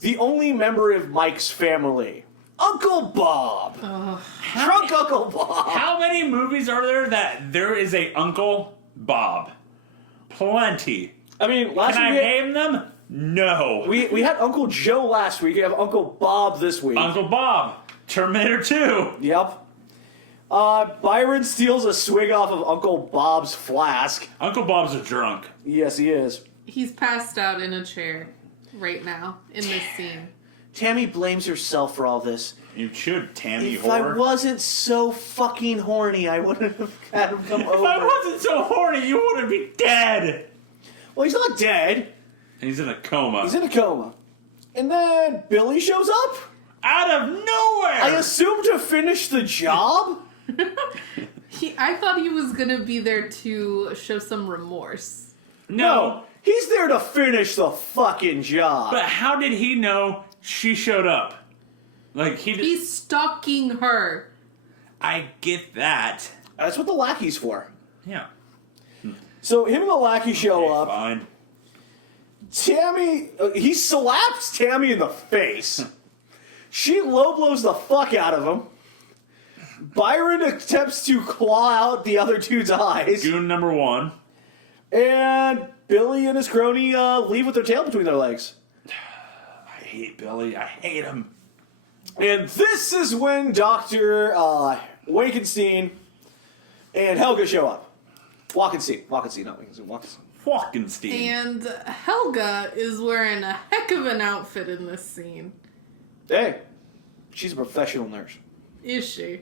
the only member of Mike's family, Uncle Bob. Drunk Uncle Bob. How many movies are there that there is a Uncle Bob? Plenty. I mean, last Can I week name them? No. we had Uncle Joe last week. We have Uncle Bob this week. Uncle Bob. Terminator 2. Yep. Byron steals a swig off of Uncle Bob's flask. Uncle Bob's a drunk. Yes, he is. He's passed out in a chair right now in this scene. Tammy blames herself for all this. You should, Tammy If whore. I wasn't so fucking horny, I wouldn't have had him come over. If I wasn't so horny, you wouldn't be dead. Well, he's not dead. He's in a coma. He's in a coma. And then Billy shows up. Out of nowhere. I assume to finish the job. I thought he was gonna be there to show some remorse. No. He's there to finish the fucking job. But how did he know she showed up? Like, He's stalking her. I get that. That's what the lackey's for. Yeah. So him and the lackey show Okay, up. Fine. Tammy, he slaps Tammy in the face. She low blows the fuck out of him. Byron attempts to claw out the other dude's eyes. Goon number 1. And Billy and his crony leave with their tail between their legs. I hate Billy. I hate him. And this is when Dr. Wakenstein and Helga show up. Walkenstein, not Wakenstein, Walkenstein. Walkenstein. And Helga is wearing a heck of an outfit in this scene. Hey, she's a professional nurse. Is she?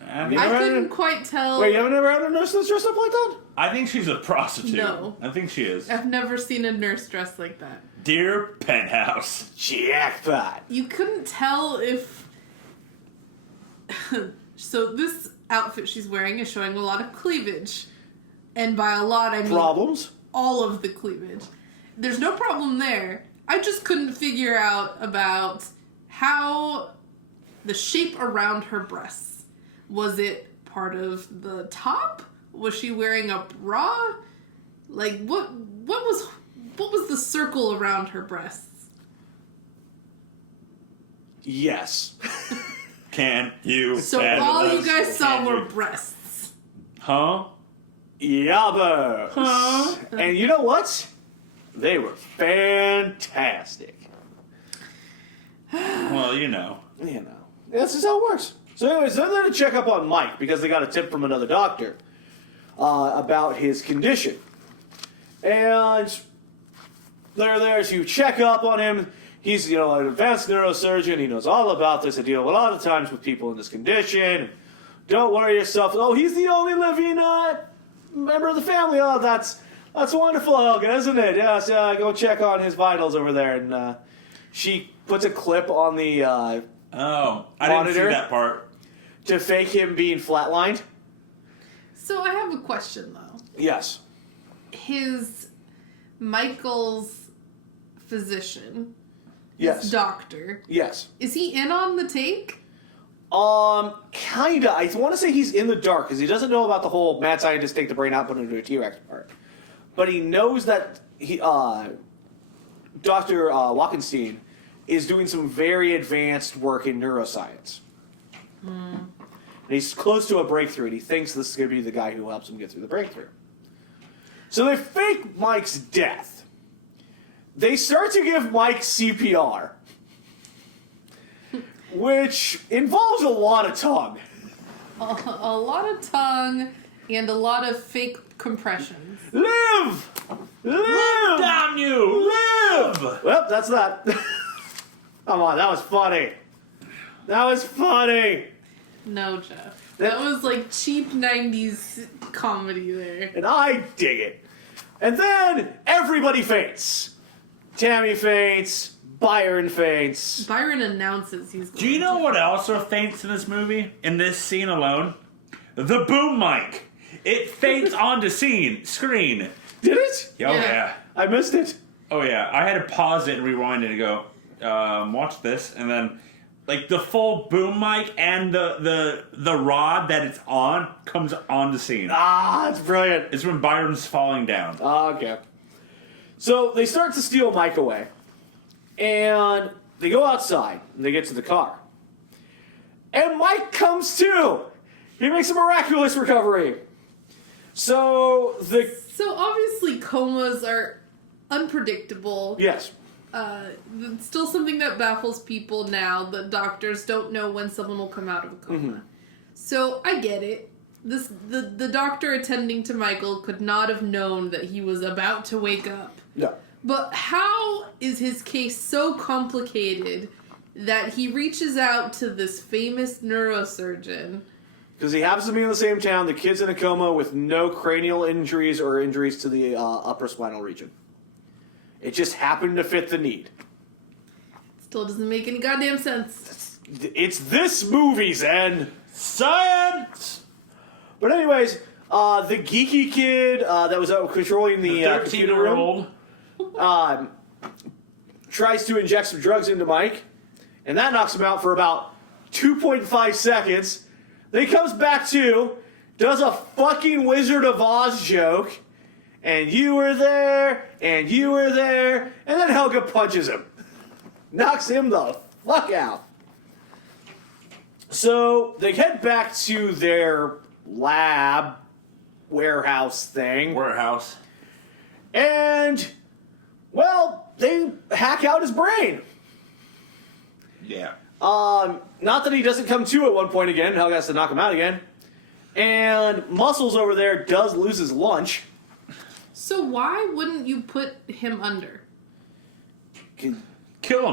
I Yeah. I Never couldn't had- quite tell. Wait, you haven't ever had a nurse that's dressed up like that? I think she's a prostitute. No. I think she is. I've never seen a nurse dressed like that. Dear Penthouse. Jackpot. You couldn't tell if... So this outfit she's wearing is showing a lot of cleavage. And by a lot, I mean Problems? all of the cleavage. There's no problem there. I just couldn't figure out about how the shape around her breasts. Was it part of the top? Was she wearing a bra? Like what was the circle around her breasts? Yes. Can you So handle all you this? guys saw Can were you- breasts. Huh? Yabbers. Huh? And you know what? They were fantastic. Well, you know. You know. This is how it works. So anyways, they're there to check up on Mike because they got a tip from another doctor about his condition. And they're there to check up on him. He's, an advanced neurosurgeon. He knows all about this. I deal a lot of times with people in this condition. Don't worry yourself. Oh, he's the only living member of the family. Oh, that's wonderful, Helga, isn't it? Yes, go check on his vitals over there. And she puts a clip on the Oh, I didn't see Monitor? that part. to fake him being flatlined. So I have a question though. Yes. Michael's physician, Yes. doctor, Yes. is he in on the take? Kinda. I want to say he's in the dark because he doesn't know about the whole mad scientist take the brain out, put it into a T-Rex part. But he knows that Dr. Walkenstein is doing some very advanced work in neuroscience. And he's close to a breakthrough, and he thinks this is going to be the guy who helps him get through the breakthrough. So they fake Mike's death. They start to give Mike CPR, which involves a lot of tongue. A lot of tongue and a lot of fake compressions. Live! Live! Damn you! Live! Well, that's that. Come on, that was funny. That was funny. No, Jeff. That was like cheap 90s comedy there. And I dig it. And then everybody faints. Tammy faints. Byron faints. Byron announces he's going Do you know to- what also faints in this movie? In this scene alone? The boom mic. It faints onto screen. Did it? Oh, Yeah. yeah. I missed it. Oh, yeah. I had to pause it and rewind it and go, watch this. And then, like, the full boom mic and the rod that it's on comes onto scene. Ah, it's brilliant. It's when Byron's falling down. Okay. So they start to steal Mike away. And they go outside. And they get to the car. And Mike comes to. He makes a miraculous recovery. So So obviously comas are unpredictable. yes. It's still something that baffles people now that doctors don't know when someone will come out of a coma. So I get it. The doctor attending to Michael could not have known that he was about to wake up. No. But how is his case so complicated that he reaches out to this famous neurosurgeon? Because he happens to be in the same town. The kid's in a coma with no cranial injuries or injuries to the upper spinal region. It just happened to fit the need. Still doesn't make any goddamn sense. It's this movie, Zen. Science! But anyways, the geeky kid that was controlling the computer room 13-year-old. tries to inject some drugs into Mike, and that knocks him out for about 2.5 seconds. Then he comes back to, does a fucking Wizard of Oz joke, and you were there, and you were there, and then Helga punches him. Knocks him the fuck out. So they head back to their lab warehouse thing. Warehouse. And, well, they hack out his brain. Yeah. Not that he doesn't come to at one point again. Helga has to knock him out again. And Muscles over there does lose his lunch. So why wouldn't you put him under? Kill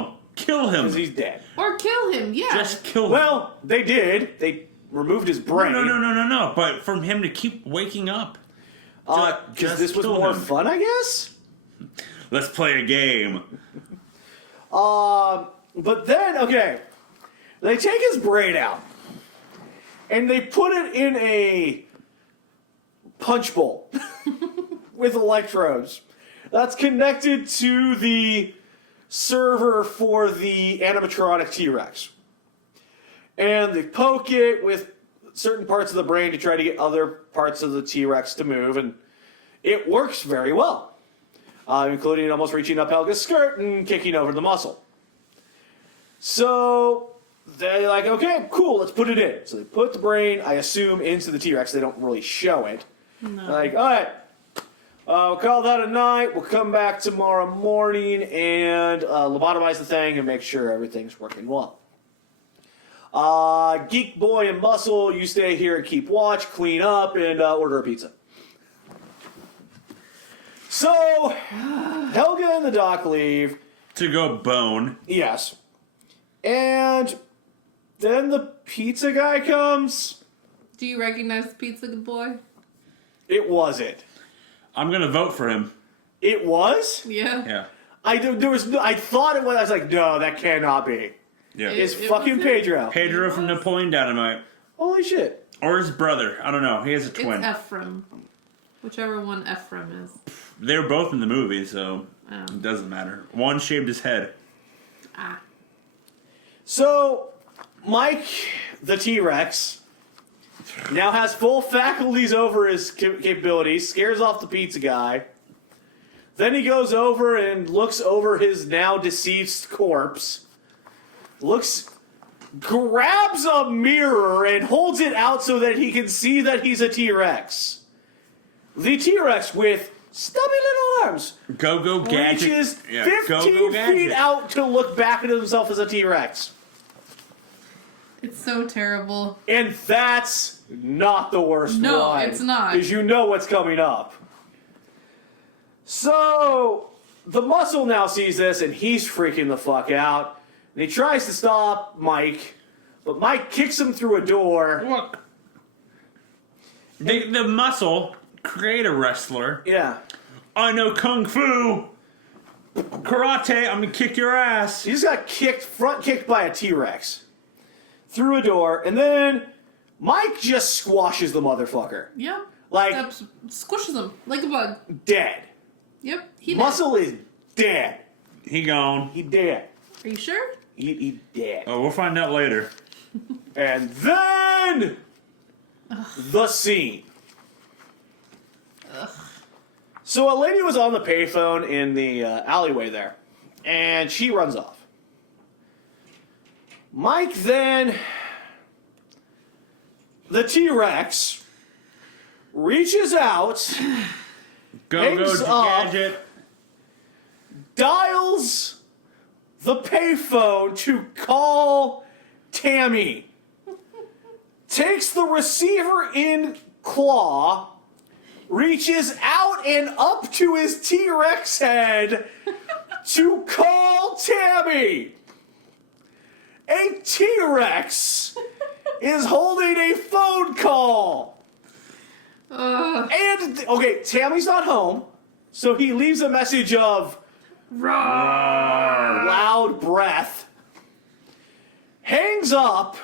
him. Kill him. Because he's dead. Or kill him, yeah. Just kill him. Well, they did. They removed his brain. No. But from him to keep waking up. Because this was kill more him. fun, I guess? Let's play a game. But then, okay, they take his brain out, and they put it in a punch bowl with electrodes that's connected to the server for the animatronic T-Rex. And they poke it with certain parts of the brain to try to get other parts of the T-Rex to move, and it works very well. Including almost reaching up Helga's skirt and kicking over the muscle. So they're like, okay, cool, let's put it in. So they put the brain, I assume, into the T-Rex. They don't really show it. No. Like, all right, we'll call that a night. We'll come back tomorrow morning and lobotomize the thing and make sure everything's working well. Geek Boy and Muscle, you stay here and keep watch, clean up, and order a pizza. So, Helga and the Doc leave. To go bone. Yes. And then the pizza guy comes. Do you recognize the pizza boy? It wasn't. I'm going to vote for him. It was? Yeah. Yeah. I thought it was. I was like, no, that cannot be. Yeah. It- It's was fucking it? Pedro. Pedro from Napoleon Dynamite. Holy shit. Or his brother. I don't know. He has a It's twin. Ephraim. Whichever one Ephraim is. They were both in the movie, so Oh. it doesn't matter. One shaved his head. Ah. So, Mike, the T-Rex, now has full faculties over his capabilities, scares off the pizza guy. Then he goes over and looks over his now deceased corpse. Grabs a mirror and holds it out so that he can see that he's a T-Rex. The T-Rex with stubby little arms Go gadget. reaches 15 Go-Go Gadget. feet out to look back at himself as a T-Rex. It's so terrible. And that's not the worst No, one. it's not. Because you know what's coming up. So, the Muscle now sees this, and he's freaking the fuck out. And he tries to stop Mike, but Mike kicks him through a door. Look. The Muscle create a wrestler. Yeah. I know Kung Fu. Karate, I'm gonna kick your ass. He just got front kicked by a T-Rex. Through a door, and then Mike just squashes the motherfucker. Yeah. Like- Squishes him like a bug. Dead. Yep. He did. Muscle is dead. He gone. He dead. Are you sure? He dead. Oh, we'll find out later. And then the scene. So a lady was on the payphone in the alleyway there, and she runs off. Mike then, the T-Rex, reaches out, hangs up, gadget. dials the payphone to call Tammy, takes the receiver in claw, reaches out and up to his T-Rex head to call Tammy. A T-Rex is holding a phone call. And, okay, Tammy's not home, so he leaves a message of loud breath, hangs up,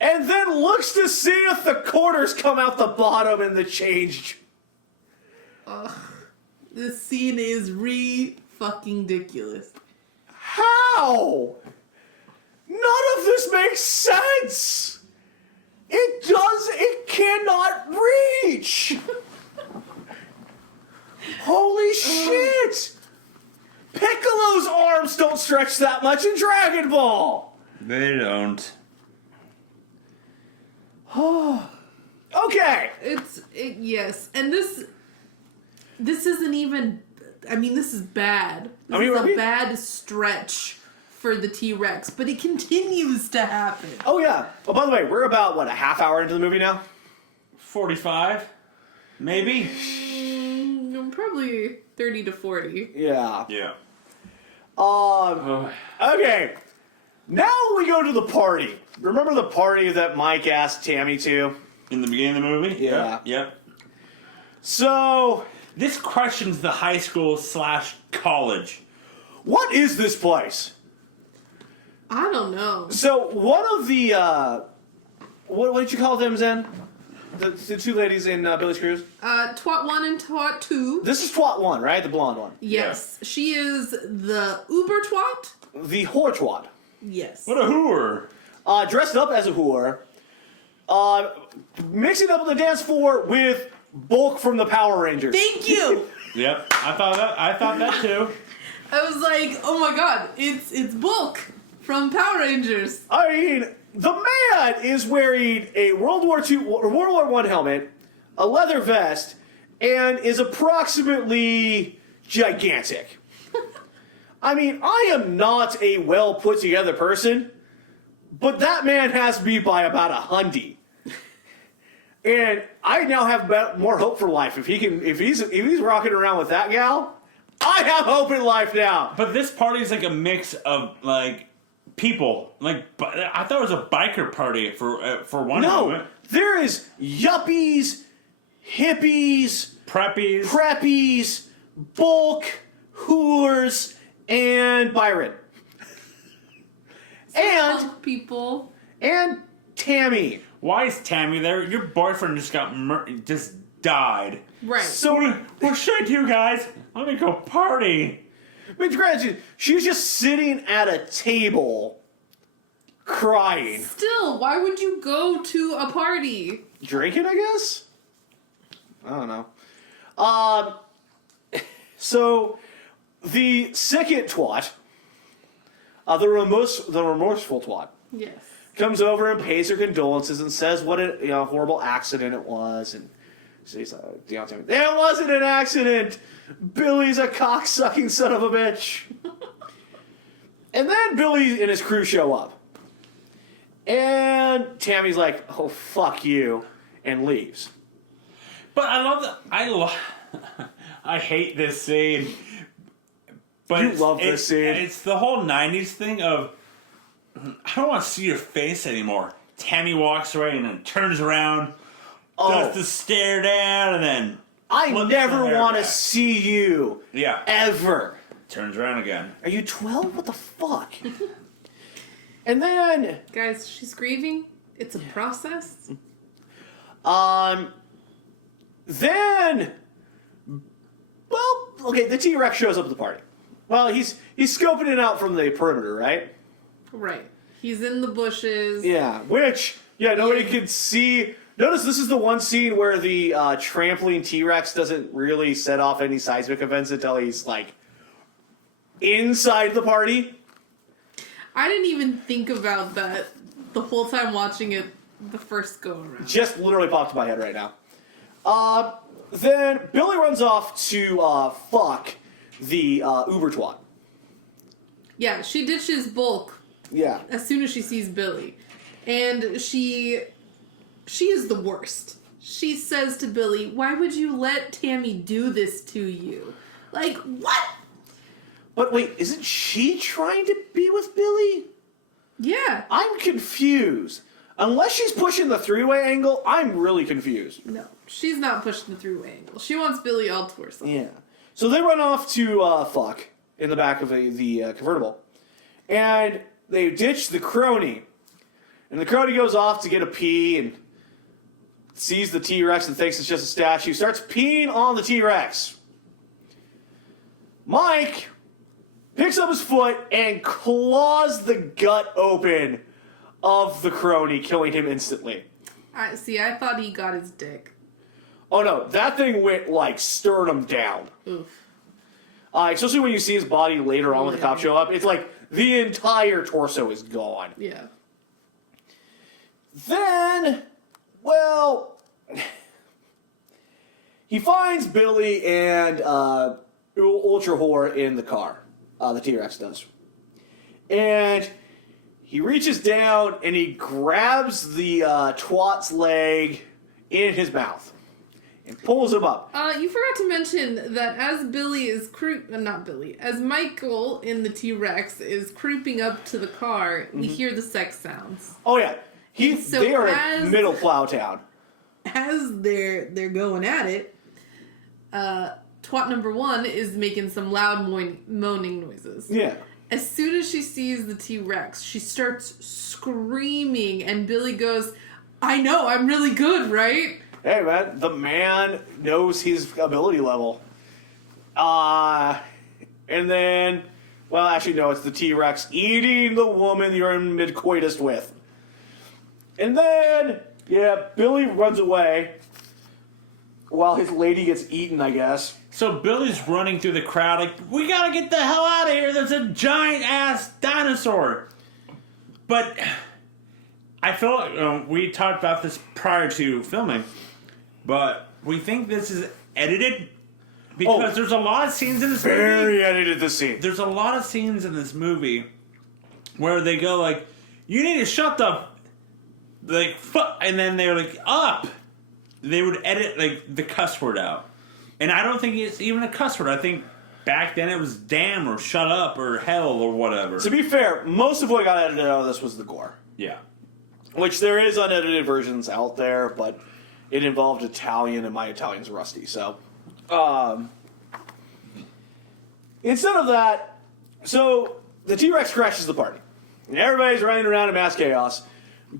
and then looks to see if the quarters come out the bottom in the change. This scene is fucking ridiculous. How? None of this makes sense. It cannot reach. Holy shit. Piccolo's arms don't stretch that much in Dragon Ball. They don't. Okay. Yes, and this isn't even. I mean, this is bad. This I mean, is are we- a bad stretch for the T-Rex, but it continues to happen. Oh, yeah. Oh, by the way, we're about, what, a half hour into the movie now? 45, maybe. Probably 30 to 40. Yeah. Yeah. Okay. Now we go to the party. Remember the party that Mike asked Tammy to? In the beginning of the movie? Yeah. Yep. So, This questions the high school / college. what is this place? I don't know. So, one of the, what did you call them, Zen? The two ladies in Billy's Cruise? Twat 1 and Twat 2. This is Twat 1, right? The blonde one. Yes. She is the Uber Twat. The whore twat. Yes. What a hooer. Dressed up as a whore. Mixing up on the dance floor with Bulk from the Power Rangers. Thank you. Yep. I thought that too. I was like, oh my god, it's Bulk from Power Rangers. I mean, the man is wearing a World War I helmet, a leather vest, and is approximately gigantic. I mean, I am not a well put together person, but that man has me by about a hundy. And I now have more hope for life. If he's rocking around with that gal, I have hope in life now. But this party is like a mix of like people. Like I thought it was a biker party for one No, moment. there is yuppies, hippies, Preppies. Bulk, whores, and Byron. Punk people. And Tammy. Why is Tammy there? Your boyfriend just died. Right. So what should I do, guys? Let me go party. I mean, granted, she's just sitting at a table, crying. Still, why would you go to a party? Drinking, I guess? I don't know. So, the second twat, the remorseful twat, Yes. comes over and pays her condolences and says what a horrible accident it was, and she's like, it wasn't an accident. Billy's a cocksucking son of a bitch. And then Billy and his crew show up, and Tammy's like, "Oh fuck you," and leaves. But I love that. I hate this scene. But You love this scene. It's the whole '90s thing of I don't want to see your face anymore. Tammy walks away and then turns around, does the stare down, and then I flips never the hair want to back. see you. Yeah. Ever. Turns around again. Are you 12? What the fuck? And then, Guys, she's grieving. It's a process. then, well, okay, the T-Rex shows up at the party. Well, he's scoping it out from the perimeter, right? Right. He's in the bushes. Yeah, which, nobody could see. Notice this is the one scene where the trampoline T-Rex doesn't really set off any seismic events until he's, like, inside the party. I didn't even think about that the whole time watching it the first go around. Just literally popped in my head right now. Then Billy runs off to fuck the Uber twat. Yeah, she ditches Bulk Yeah. as soon as she sees Billy. And she is the worst. She says to Billy, "Why would you let Tammy do this to you?" Like, what? But wait, isn't she trying to be with Billy? Yeah. I'm confused. Unless she's pushing the three-way angle, I'm really confused. No, she's not pushing the through angle. She wants Billy all to herself. Yeah. So they run off to fuck in the back of the convertible. And they ditch the crony. And the crony goes off to get a pee and sees the T-Rex and thinks it's just a statue. Starts peeing on the T-Rex. Mike picks up his foot and claws the gut open of the crony, killing him instantly. I thought he got his dick. Oh no, that thing went like sternum down. Oof. Especially when you see his body later on when the cops show up. It's like the entire torso is gone. Yeah. Then, well, he finds Billy and Ultra Whore in the car. The T-Rex does. And he reaches down and he grabs the twat's leg in his mouth and pulls him up. You forgot to mention that as Billy is as Michael in the T-Rex is creeping up to the car, we hear the sex sounds. Oh yeah, So they are as- in Middle Plowtown. As they're going at it, twat number 1 is making some loud moaning noises. Yeah. As soon as she sees the T-Rex, she starts screaming, and Billy goes, "I know, I'm really good, right?" Hey man, the man knows his ability level. And then, well, actually no, it's the T-Rex eating the woman you're in mid-coitus with. And then, yeah, Billy runs away while his lady gets eaten, I guess. So Billy's running through the crowd like, we gotta get the hell out of here. There's a giant-ass dinosaur. But I feel like we talked about this prior to filming, but we think this is edited because there's a lot of scenes in this movie. Very edited this scene. There's a lot of scenes in this movie where they go like, you need to shut the, like, and then they're like, up. They would edit, like, the cuss word out. And I don't think it's even a cuss word. I think back then it was damn or shut up or hell or whatever. To be fair, most of what got edited out of this was the gore. Yeah. Which there is unedited versions out there, but it involved Italian, and my Italian's rusty. So, instead of that, so the T-Rex crashes the party. And everybody's running around in mass chaos.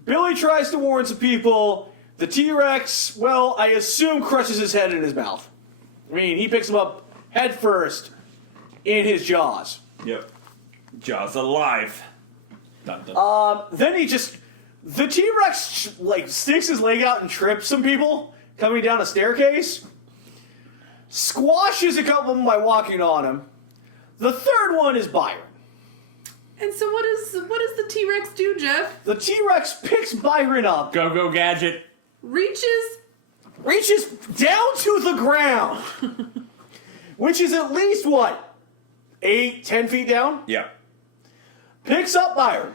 Billy tries to warn some people. The T-Rex, well, I assume crushes his head in his mouth. I mean, he picks him up head first in his jaws. Yep. Jaws alive. Dun, dun. Then the T-Rex like sticks his leg out and trips some people coming down a staircase. Squashes a couple of them by walking on him. The third one is Byron. And so what does the T-Rex do, Jeff? The T-Rex picks Byron up, Go gadget. reaches down to the ground, which is at least, 8-10 feet down? Yeah. Picks up Byron,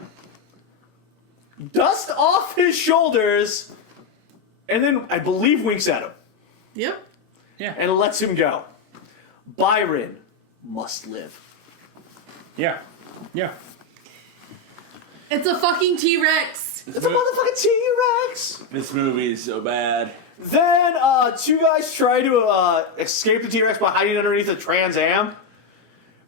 dust off his shoulders, and then, I believe, winks at him. Yep. Yeah. And lets him go. Byron must live. Yeah. Yeah. It's a fucking T-Rex. It's a motherfucking T-Rex! This movie is so bad. Then, two guys try to escape the T-Rex by hiding underneath a Trans Am,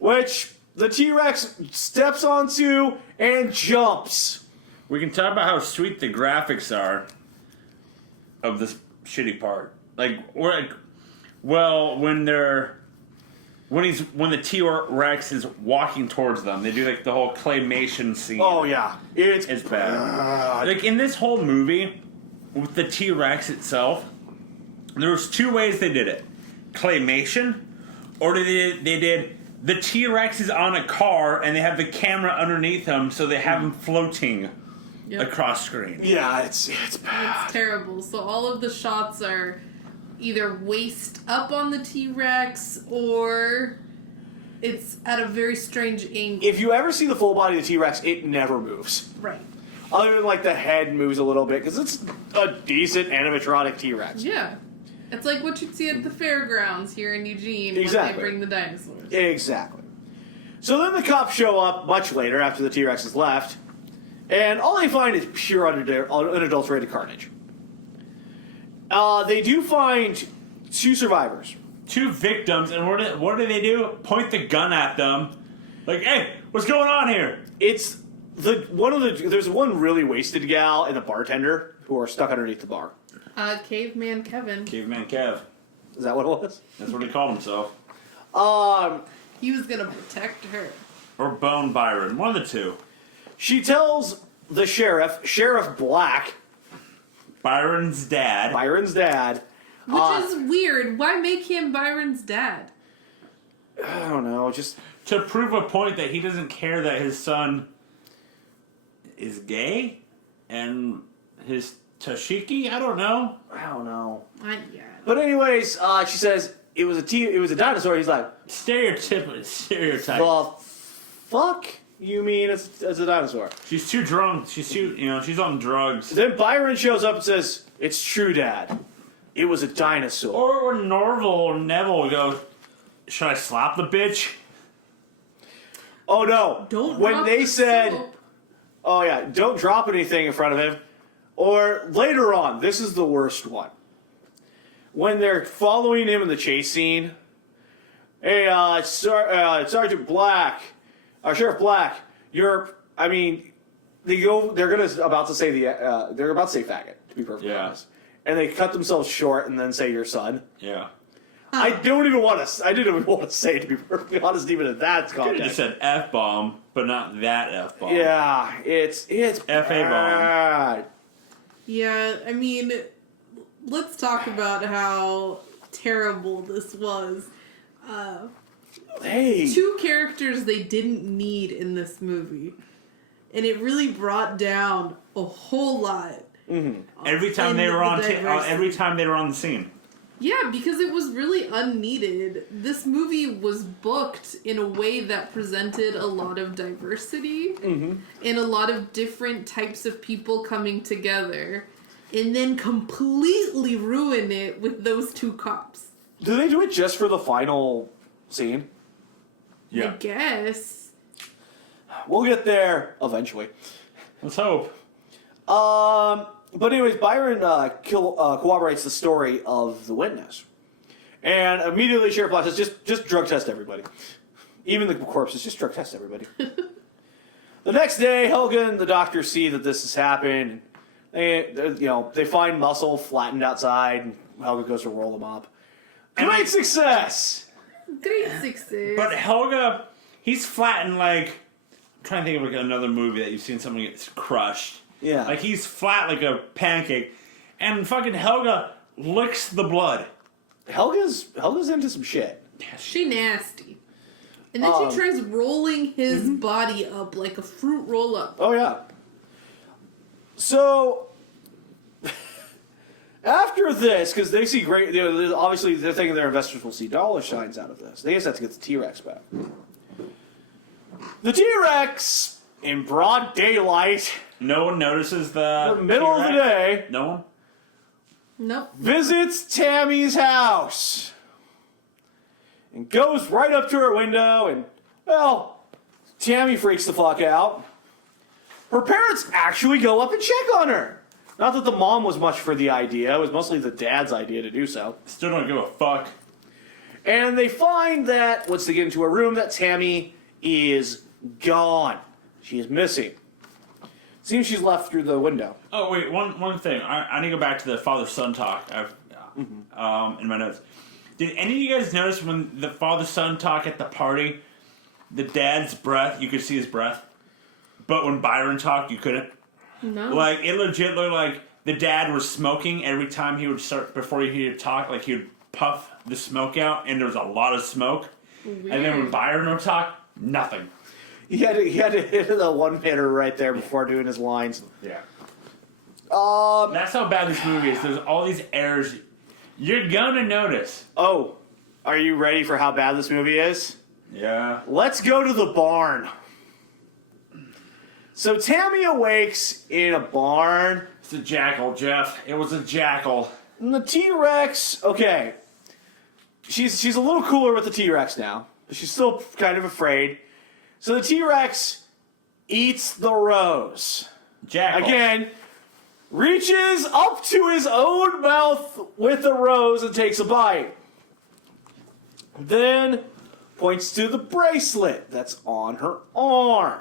which the T-Rex steps onto and jumps. We can talk about how sweet the graphics are of this shitty part. When the T-Rex is walking towards them, they do like the whole claymation scene. Oh yeah, It's bad. Like in this whole movie, with the T-Rex itself, there was two ways they did it: claymation, or they did the T-Rex is on a car and they have the camera underneath him, so they have him floating across screen. Yeah, it's bad. It's terrible. So all of the shots are either waist up on the T-Rex or it's at a very strange angle. If you ever see the full body of the T-Rex, it never moves. Right. Other than like the head moves a little bit because it's a decent animatronic T-Rex. Yeah. It's like what you'd see at the fairgrounds here in Eugene Exactly. when they bring the dinosaurs. Exactly. So then the cops show up much later after the T-Rex has left, and all they find is pure unadulterated carnage. They do find 2 survivors. 2 victims, and what do they do? Point the gun at them, like, "Hey, what's going on here?" It's there's one really wasted gal and a bartender who are stuck underneath the bar. Caveman Kevin. Caveman Kev. Is that what it was? That's what he called himself. He was gonna protect her. Or Bone Byron, one of the two. She tells the Sheriff Black, Byron's dad. Byron's dad. Which is weird. Why make him Byron's dad? I don't know, just To prove a point that he doesn't care that his son is gay and his Tashiki. I don't know. Yeah. But anyways, she says it was a dinosaur. He's like, Stereotype. the fuck? you mean it's a dinosaur? She's too drunk. She's on drugs. Then Byron shows up and says, "It's true, Dad. It was a dinosaur." Or when Neville would go, "Should I slap the bitch?" Oh no! Don't when drop they the said, soap. "Oh yeah, don't drop anything in front of him," or later on, this is the worst one. When they're following him in the chase scene, hey, Sergeant Black, Sheriff Black, they're about to say faggot, to be perfectly honest. And they cut themselves short and then say your son. Yeah. I didn't even want to say it, to be perfectly honest, even in that Could have context. just said F-bomb, but not that F-bomb. Yeah, it's F-A bomb. bad. Yeah, I mean, let's talk about how terrible this was. Hey, Two characters they didn't need in this movie. And it really brought down a whole lot. Every time they were on the scene. Yeah, because it was really unneeded. This movie was booked in a way that presented a lot of diversity and a lot of different types of people coming together, and then completely ruin it with those two cops. do they do it just for the final scene? I guess. We'll get there eventually. Let's hope. But anyways, Byron corroborates the story of the witness. And immediately Sheriff Black says, just drug test everybody. Even the corpses, just drug test everybody. The next day, Helga and the doctor see that this has happened. They find muscle flattened outside, and Helga goes to roll them up. Great success! Great success. But Helga, he's flattened like... I'm trying to think of another movie that you've seen someone get crushed. Yeah. Like he's flat like a pancake. And fucking Helga licks the blood. Helga's into some shit. She nasty. And then she tries rolling his body up like a fruit roll up. Oh, yeah. So, after this, because they see great, obviously they're thinking their investors will see dollar signs out of this. They just have to get the T-Rex back. The T-Rex, in broad daylight, No one notices the middle of the T-Rex? day, No one? Nope. visits Tammy's house. And goes right up to her window and, well, Tammy freaks the fuck out. Her parents actually go up and check on her. Not that the mom was much for the idea. It was mostly the dad's idea to do so. Still don't give a fuck. And they find that, once they get into her room, that Tammy is gone. She is missing. Seems she's left through the window. Oh, wait, one thing. I need to go back to the father-son talk in my notes. Did any of you guys notice when the father-son talk at the party, the dad's breath, you could see his breath, but when Byron talked, you couldn't? No. Like, it legit looked like the dad was smoking every time he would start, before he would talk, like he would puff the smoke out, and there was a lot of smoke. Weird. And then when Byron would talk, nothing. He had to hit the one-hitter right there before doing his lines. Yeah. That's how bad this movie is. There's all these errors. You're gonna notice. Oh, are you ready for how bad this movie is? Yeah. Let's go to the barn. So Tammy awakes in a barn. It's a jackal, Jeff. It was a jackal. And the T-Rex, okay. She's a little cooler with the T-Rex now. But she's still kind of afraid. So the T-Rex eats the rose. Jackal. Again, reaches up to his own mouth with the rose and takes a bite. Then points to the bracelet that's on her arm.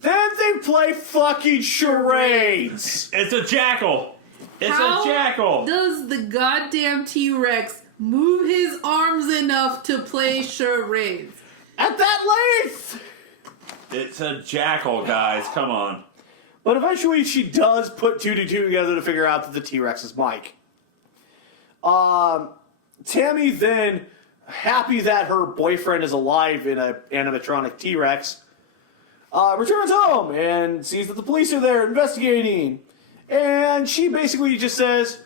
Then they play fucking charades. It's a jackal. It's How a jackal. does the goddamn T-Rex move his arms enough to play charades? At that length! It's a jackal, guys. Come on. But eventually she does put two to two together to figure out that the T-Rex is Mike. Tammy then, happy that her boyfriend is alive in an animatronic T-Rex, returns home and sees that the police are there investigating. And she basically just says,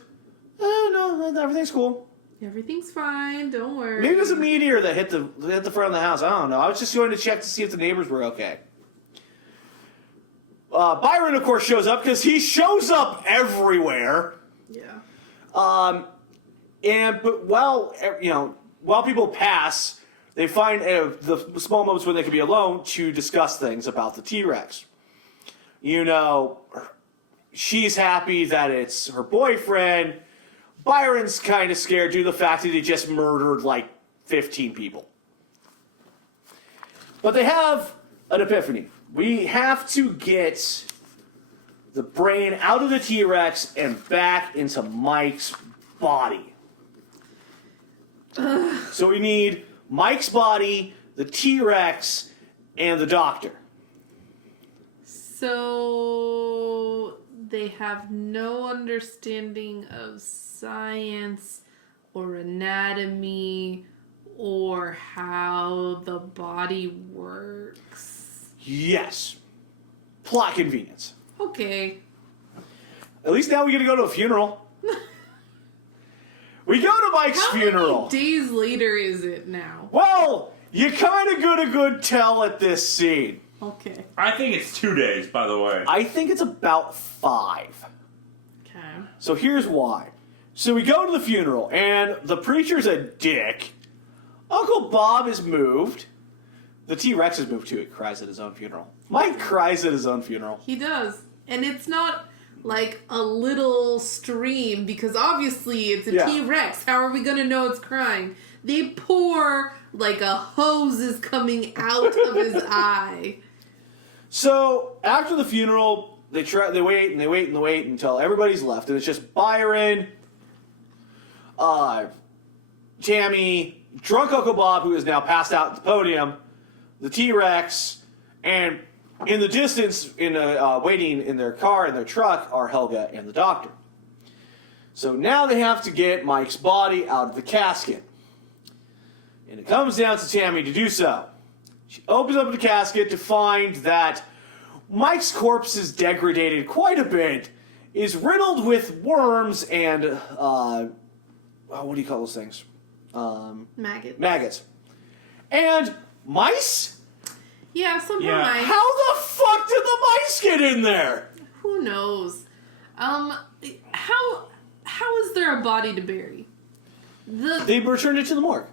oh, no, everything's cool. Everything's fine. Don't worry. Maybe it was a meteor that hit the front of the house. I don't know. I was just going to check to see if the neighbors were okay. Byron, of course, shows up because he shows up everywhere. Yeah. But while people pass, they find the small moments when they can be alone to discuss things about the T-Rex. She's happy that it's her boyfriend. Byron's kind of scared due to the fact that he just murdered like 15 people. But they have an epiphany. We have to get the brain out of the T-Rex and back into Mike's body. So we need Mike's body, the T-Rex, and the doctor. So they have no understanding of science or anatomy or how the body works. Yes. Plot convenience. Okay. At least now we get to go to a funeral. We go to Mike's How funeral. many days later is it now? Well, you kind of get a good tell at this scene. Okay. I think it's 2 days, by the way. I think it's about 5. Okay. So here's why. So we go to the funeral, and the preacher's a dick. Uncle Bob is moved. The T-Rex is moved too. He cries at his own funeral. Mike cries at his own funeral. He does. And it's not like a little stream because obviously it's a Yeah. T-Rex. How are we going to know it's crying? They pour like a hose is coming out of his eye. So after the funeral, they wait and they wait and they wait until everybody's left, and it's just Byron, Tammy, drunk Uncle Bob, who is now passed out at the podium, the T-Rex, and in the distance, waiting in their car, in their truck, are Helga and the doctor. So now they have to get Mike's body out of the casket. And it comes down to Tammy to do so. She opens up the casket to find that Mike's corpse is degraded quite a bit, is riddled with worms and, what do you call those things? Maggots. Maggots. And mice? Yeah, somehow Yeah. mice. How the fuck did the mice get in there? Who knows? How is there a body to bury? They returned it to the morgue.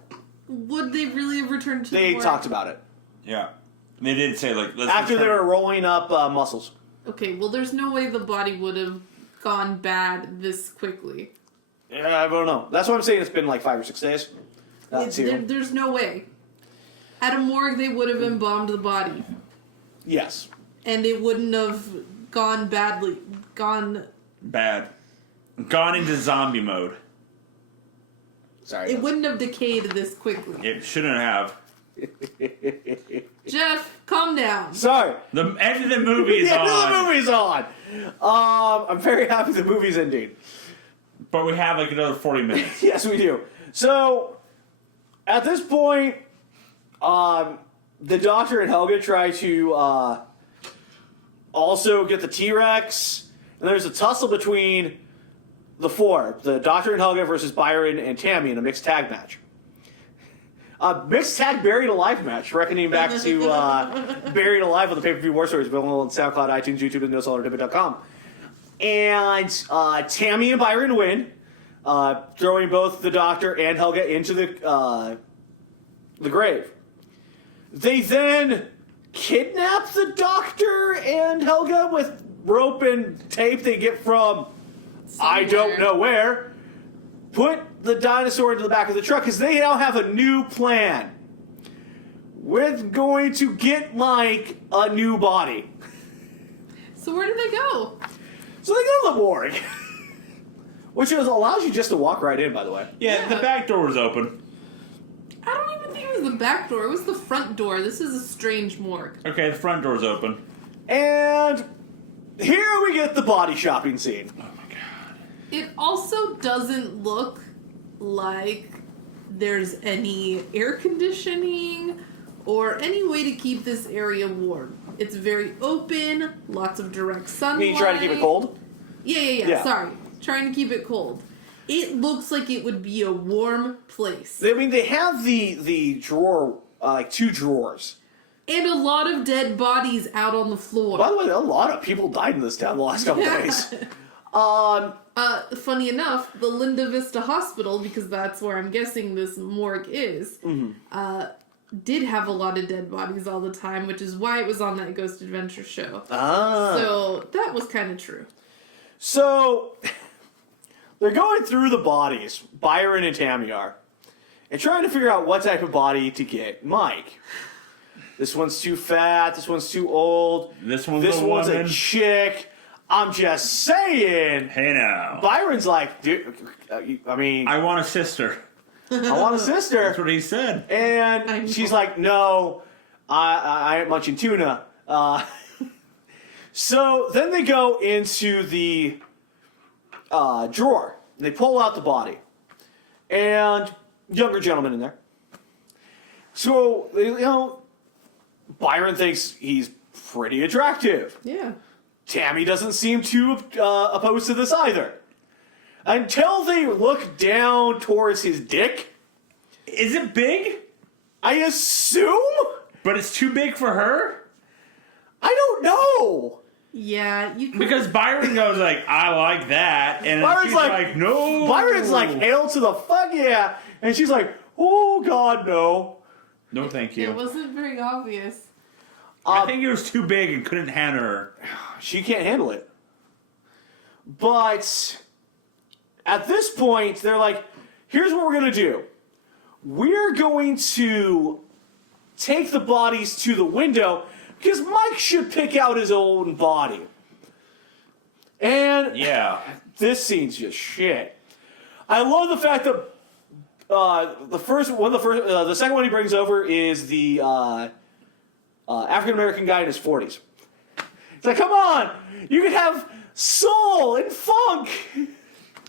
Would they really have returned to the They morgue? talked about it. Yeah. They did say, like, let's After they were rolling up muscles. Okay, well, there's no way the body would have gone bad this quickly. Yeah, I don't know. That's what I'm saying. It's been like 5 or 6 days. There's no way. At a morgue, they would have embalmed the body. Yes. And it wouldn't have gone badly. Bad. Gone into zombie mode. Sorry. It wouldn't have decayed this quickly. It shouldn't have. Jeff, calm down. Sorry. The end of the movie is The on. end of the movie's on. I'm very happy the movie's ending. But we have like another 40 minutes. Yes, we do. So, at this point, the doctor and Helga try to also get the T-Rex. And there's a tussle between the four. The doctor and Helga versus Byron and Tammy in a mixed tag match. Mixed tag buried alive match, reckoning back to Buried Alive on the pay-per-view war stories, available on SoundCloud, iTunes, YouTube, and NoSolidRibbit.com. And Tammy and Byron win, throwing both the doctor and Helga into the grave. They then kidnap the doctor and Helga with rope and tape they get from I don't know where. Put the dinosaur into the back of the truck because they now have a new plan. We're going to get Mike a new body. So where do they go? So they go to the morgue. Which allows you just to walk right in, by the way. Yeah, the back door was open. I don't even think it was the back door. It was the front door. This is a strange morgue. Okay, the front door's open. And here we get the body shopping scene. Oh my god. It also doesn't look like there's any air conditioning or any way to keep this area warm. It's very open, lots of direct sunlight. You mean you try to keep it cold? Yeah. Yeah. Sorry. Trying to keep it cold. It looks like it would be a warm place. I mean, they have the drawer, like 2 drawers. And a lot of dead bodies out on the floor. By the way, a lot of people died in this town the last couple days. Funny enough, the Linda Vista Hospital, because that's where I'm guessing this morgue is, did have a lot of dead bodies all the time, which is why it was on that Ghost Adventure show. So that was kind of true. So they're going through the bodies, Byron and Tammy are, and trying to figure out what type of body to get Mike. This one's too fat. This one's too old. This one's a chick. I'm just saying. Hey now. Byron's like, dude, I mean, I want a sister. I want a sister. That's what he said. And she's like, no, I ain't munching tuna. So then they go into the drawer. And they pull out the body. And younger gentleman in there. So, Byron thinks he's pretty attractive. Yeah. Tammy doesn't seem too opposed to this either. Until they look down towards his dick. Is it big? I assume? But it's too big for her? I don't know. Yeah, you could... Because Byron goes like, I like that. And Byron's she's like, like, no. Byron's like, hail to the fuck yeah. And she's like, oh God, no. No, thank you. It wasn't very obvious. I think it was too big and couldn't handle her. She can't handle it. But at this point, they're like, here's what we're going to do. We're going to take the bodies to the window because Mike should pick out his own body. And Yeah. this scene's just shit. I love the fact that the second one he brings over is the African American guy in his 40s. It's like, come on, you can have soul and funk.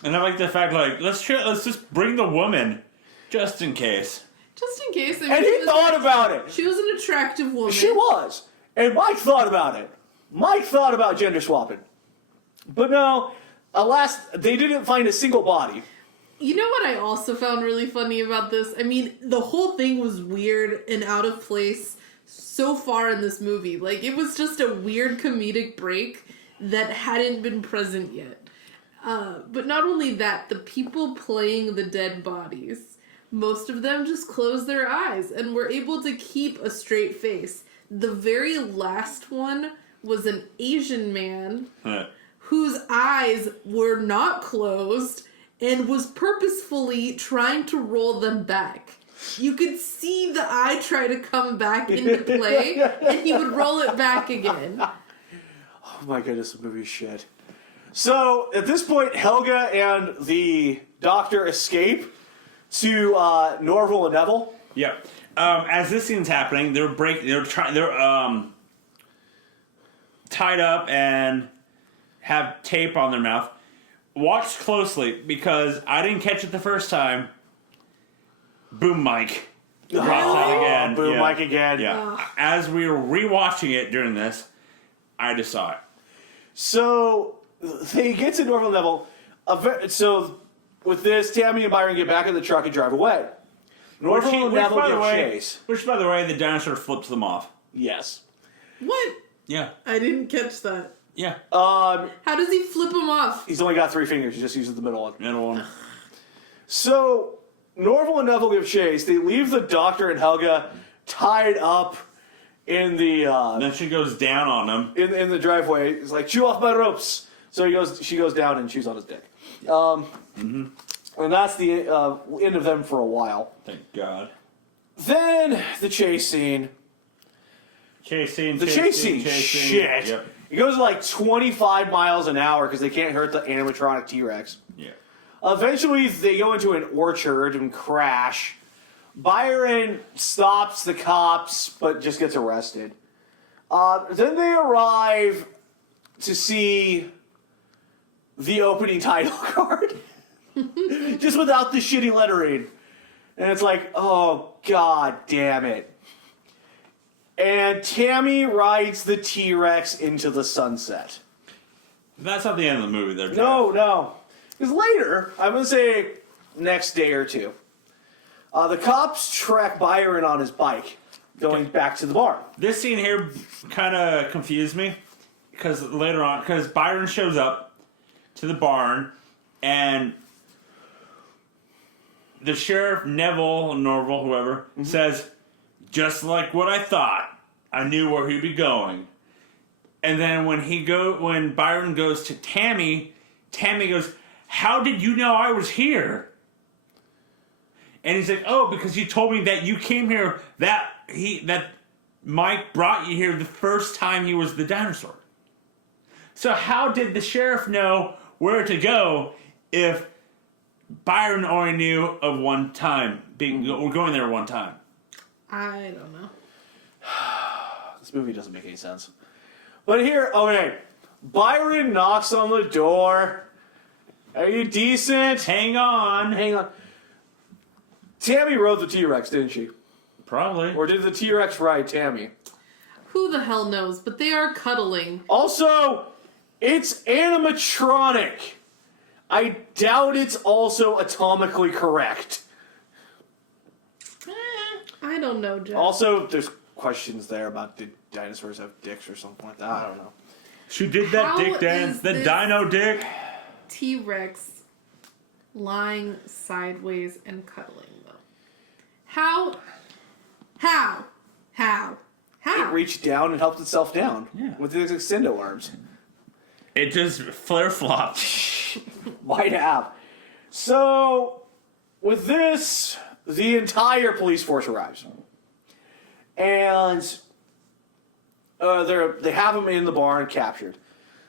And I like the fact, like, let's just bring the woman, just in case. Just in case. I mean, And he thought about it. She was an attractive woman. She was. And Mike thought about it. Mike thought about gender swapping. But no, alas, they didn't find a single body. You know what I also found really funny about this? I mean, the whole thing was weird and out of place so far in this movie. Like, it was just a weird comedic break that hadn't been present yet. But not only that, the people playing the dead bodies, most of them just closed their eyes and were able to keep a straight face. The very last one was an Asian man whose eyes were not closed and was purposefully trying to roll them back. You could see the eye try to come back into play, and he would roll it back again. Oh my goodness, the movie's shit. So, at this point, Helga and the doctor escape to Norval and Neville. Yeah. As this scene's happening, they're tied up and have tape on their mouth. Watch closely, because I didn't catch it the first time. Boom mic. Drops out again. Boom Yeah. mic again. Yeah. As we were rewatching it during this, I just saw it. So, they get to Norval and Neville. So, with this, Tammy and Byron get back in the truck and drive away. Norval and Neville give chase. Which, by the way, the dinosaur flips them off. Yes. What? Yeah. I didn't catch that. Yeah. How does he flip him off? He's only got 3 fingers. He just uses the middle one. Middle one. So, Norval and Neville give chase. They leave the doctor and Helga tied up in the Then she goes down on them. in the driveway. It's like, chew off my ropes. So she goes down and chews on his dick. And that's the end of them for a while. Thank God. Then the chase scene. Chase scene. Shit. Yep. It goes like 25 miles an hour because they can't hurt the animatronic T-Rex. Yeah. Eventually, they go into an orchard and crash. Byron stops the cops, but just gets arrested. Then they arrive to see the opening title card. Just without the shitty lettering. And it's like, oh, God damn it. And Tammy rides the T-Rex into the sunset. That's not the end of the movie, there. No. Because later, I'm going to say next day or two, the cops track Byron on his bike going back to the barn. This scene here kind of confused me because later on, because Byron shows up to the barn and the sheriff, Norval, whoever, says, just like what I thought, I knew where he'd be going. And then when Byron goes to Tammy, Tammy goes, how did you know I was here? And he's like, oh, because you told me that you came here, that Mike brought you here the first time he was the dinosaur. So how did the sheriff know where to go if Byron only knew of one time, going there one time? I don't know. This movie doesn't make any sense. But here, okay, Byron knocks on the door. Are you decent? Hang on. Hang on. Tammy rode the T-Rex, didn't she? Probably. Or did the T-Rex ride Tammy? Who the hell knows? But they are cuddling. Also, it's animatronic. I doubt it's also atomically correct. I don't know, Jeff. Also, there's questions there about did dinosaurs have dicks or something like that. I don't know. She did that How dick dance. is The this- dino dick. T-Rex lying sideways and cuddling, though. How? It reached down and helped itself down Yeah. with its extendo arms. It just flare flopped. Might have. So, with this, the entire police force arrives. And they have him in the barn captured.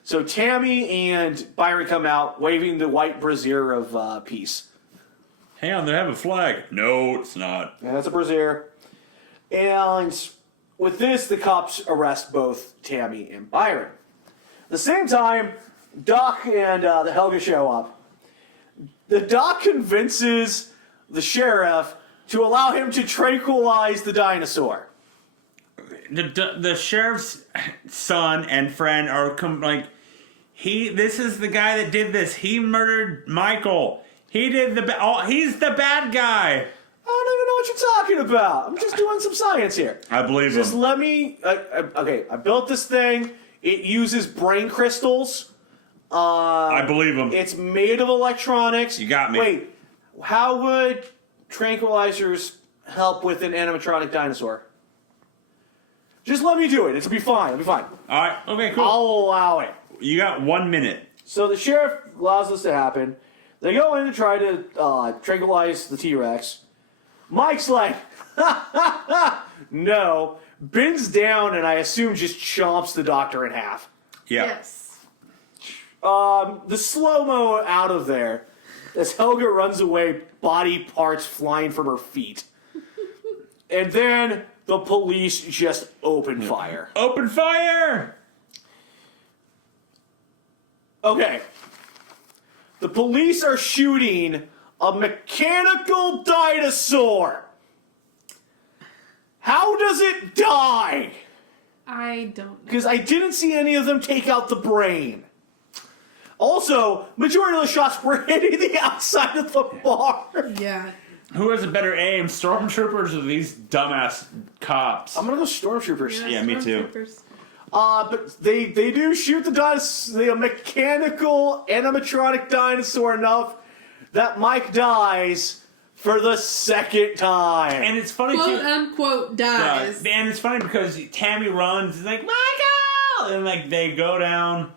So Tammy and Byron come out waving the white brassiere of peace. Hang on, they have a flag. No, it's not. And that's a brassiere. And with this, the cops arrest both Tammy and Byron. At the same time, Doc and the Helga show up. The Doc convinces the sheriff to allow him to tranquilize the dinosaur. The sheriff's son and friend are this is the guy that did this. He murdered Michael. He did he's the bad guy. I don't even know what you're talking about. I'm just doing some science here. I believe Just him. let me... okay, I built this thing. It uses brain crystals. I believe him. It's made of electronics. You got me. Wait, how would tranquilizers help with an animatronic dinosaur? Just let me do it. It'll be fine. It'll be fine. All right. Okay. Cool. I'll allow it. You got 1 minute. So the sheriff allows this to happen. They go in to try to tranquilize the T-Rex. Mike's like, no. Bends down and I assume just chomps the doctor in half. Yeah. Yes. The slow-mo out of there as Helga runs away, body parts flying from her feet. And then the police just open fire. Open fire! Okay. The police are shooting a mechanical dinosaur. How does it die? I don't know. Because I didn't see any of them take out the brain. Also, majority of the shots were hitting the outside of the bar. Yeah. Who has a better aim, stormtroopers or these dumbass cops? I'm gonna go stormtroopers. Yeah, me too. Stormtroopers. But they do shoot the mechanical animatronic dinosaur enough that Mike dies for the second time. And it's funny Quote too. unquote dies. And it's funny because Tammy runs and is like, Michael! And like they go down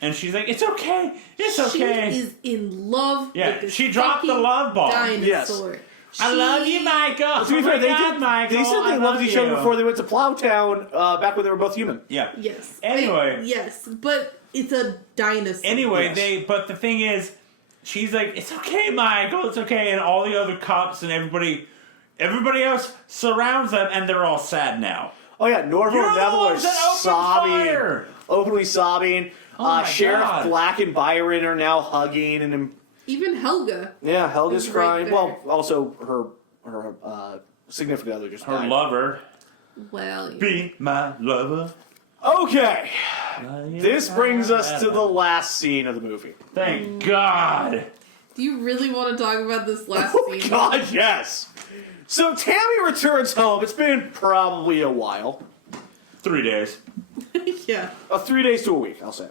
and she's like, it's okay. It's okay. She is in love Yeah, with this she dropped the fucking love bomb. dinosaur. I love you, Michael. To be fair, they said they loved each other before they went to Plowtown back when they were both human. Yeah. Yes. Anyway. Yes, but it's a dinosaur. Anyway, Yes. but the thing is, she's like, it's okay, Michael, it's okay. And all the other cops and everybody else surrounds them and they're all sad now. Oh yeah, Norval You're and the Neville are ones that opened sobbing, fire! openly sobbing. Oh my Sheriff God. Black and Byron are now hugging, and Even Helga. yeah, Helga's Is right crying. there. Well, also her significant other just Her died. lover. Well, yeah. Be my lover. Okay, this brings us to the last scene of the movie. Thank God. Do you really want to talk about this last Oh, scene? God, yes. So Tammy returns home. It's been probably a while. 3 days. Yeah. 3 days to a week, I'll say.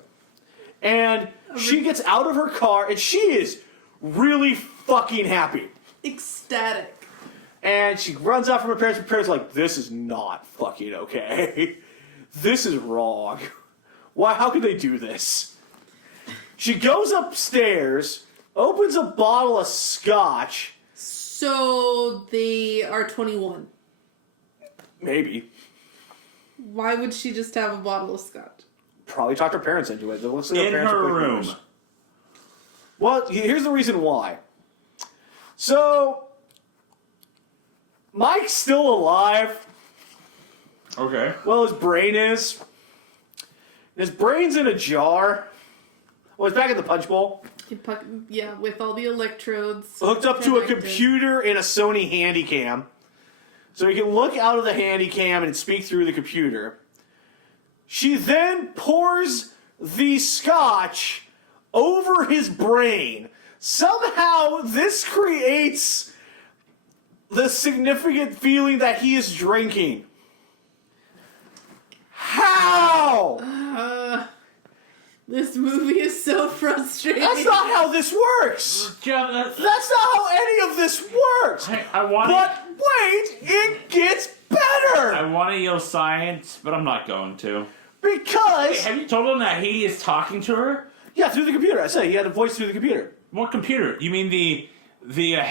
And she gets out of her car, and she is really fucking happy. Ecstatic. And she runs out from her parents. Her parents are like, this is not fucking okay. This is wrong. Why? How could they do this? She goes upstairs, opens a bottle of scotch. So they are 21. Maybe. Why would she just have a bottle of scotch? Probably talked her parents into it. It looks like In parents her are quick room. movers. Well, here's the reason why. So, Mike's still alive. Okay. Well, his brain is. His brain's in a jar. Well, it's back in the punch bowl. Yeah, with all the electrodes. Hooked up to a connected. computer in a Sony Handycam. So he can look out of the Handycam and speak through the computer. She then pours the scotch over his brain. Somehow this creates the significant feeling that he is drinking. How? This movie is so frustrating. That's not how this works. Jeff, That's not how any of this works. I want But wait, it gets better. I want to yell science, but I'm not going to. Because, Have you told him that he is talking to her? yeah, through the computer. I say he had a voice through the computer. What computer? You mean the video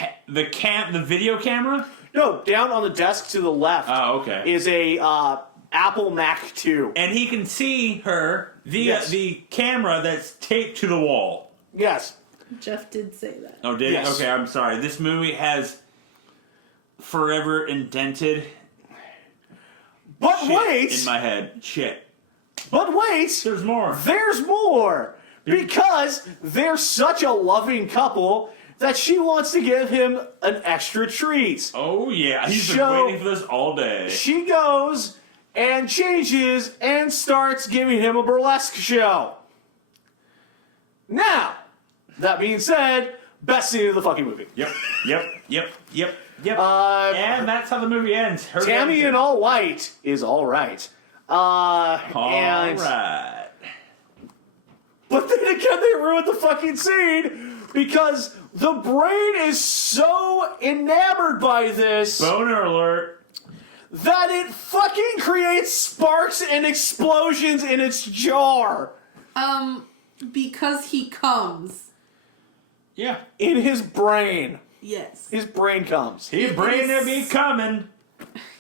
camera? No, down on the desk to the left Oh, okay. is a Apple Mac 2. And he can see her via Yes. the camera that's taped to the wall. Yes. Jeff did say that. Oh, did Yes. it? Okay, I'm sorry. This movie has forever indented But shit wait, in my head. Shit. but wait, There's more. there's more. Because they're such a loving couple that she wants to give him an extra treat. Oh, yeah. He's been So- waiting for this all day. She goes and changes and starts giving him a burlesque show. Now, that being said, best scene of the fucking movie. Yep. Uh, And that's how the movie ends. Her Tammy dancing. in all white is all right. All And right. But then again, they ruined the fucking scene because the brain is so enamored by this Boner alert. that it fucking creates sparks and explosions in its jar Because he comes. Yeah. in his brain. Yes. His brain comes. His brain to be coming.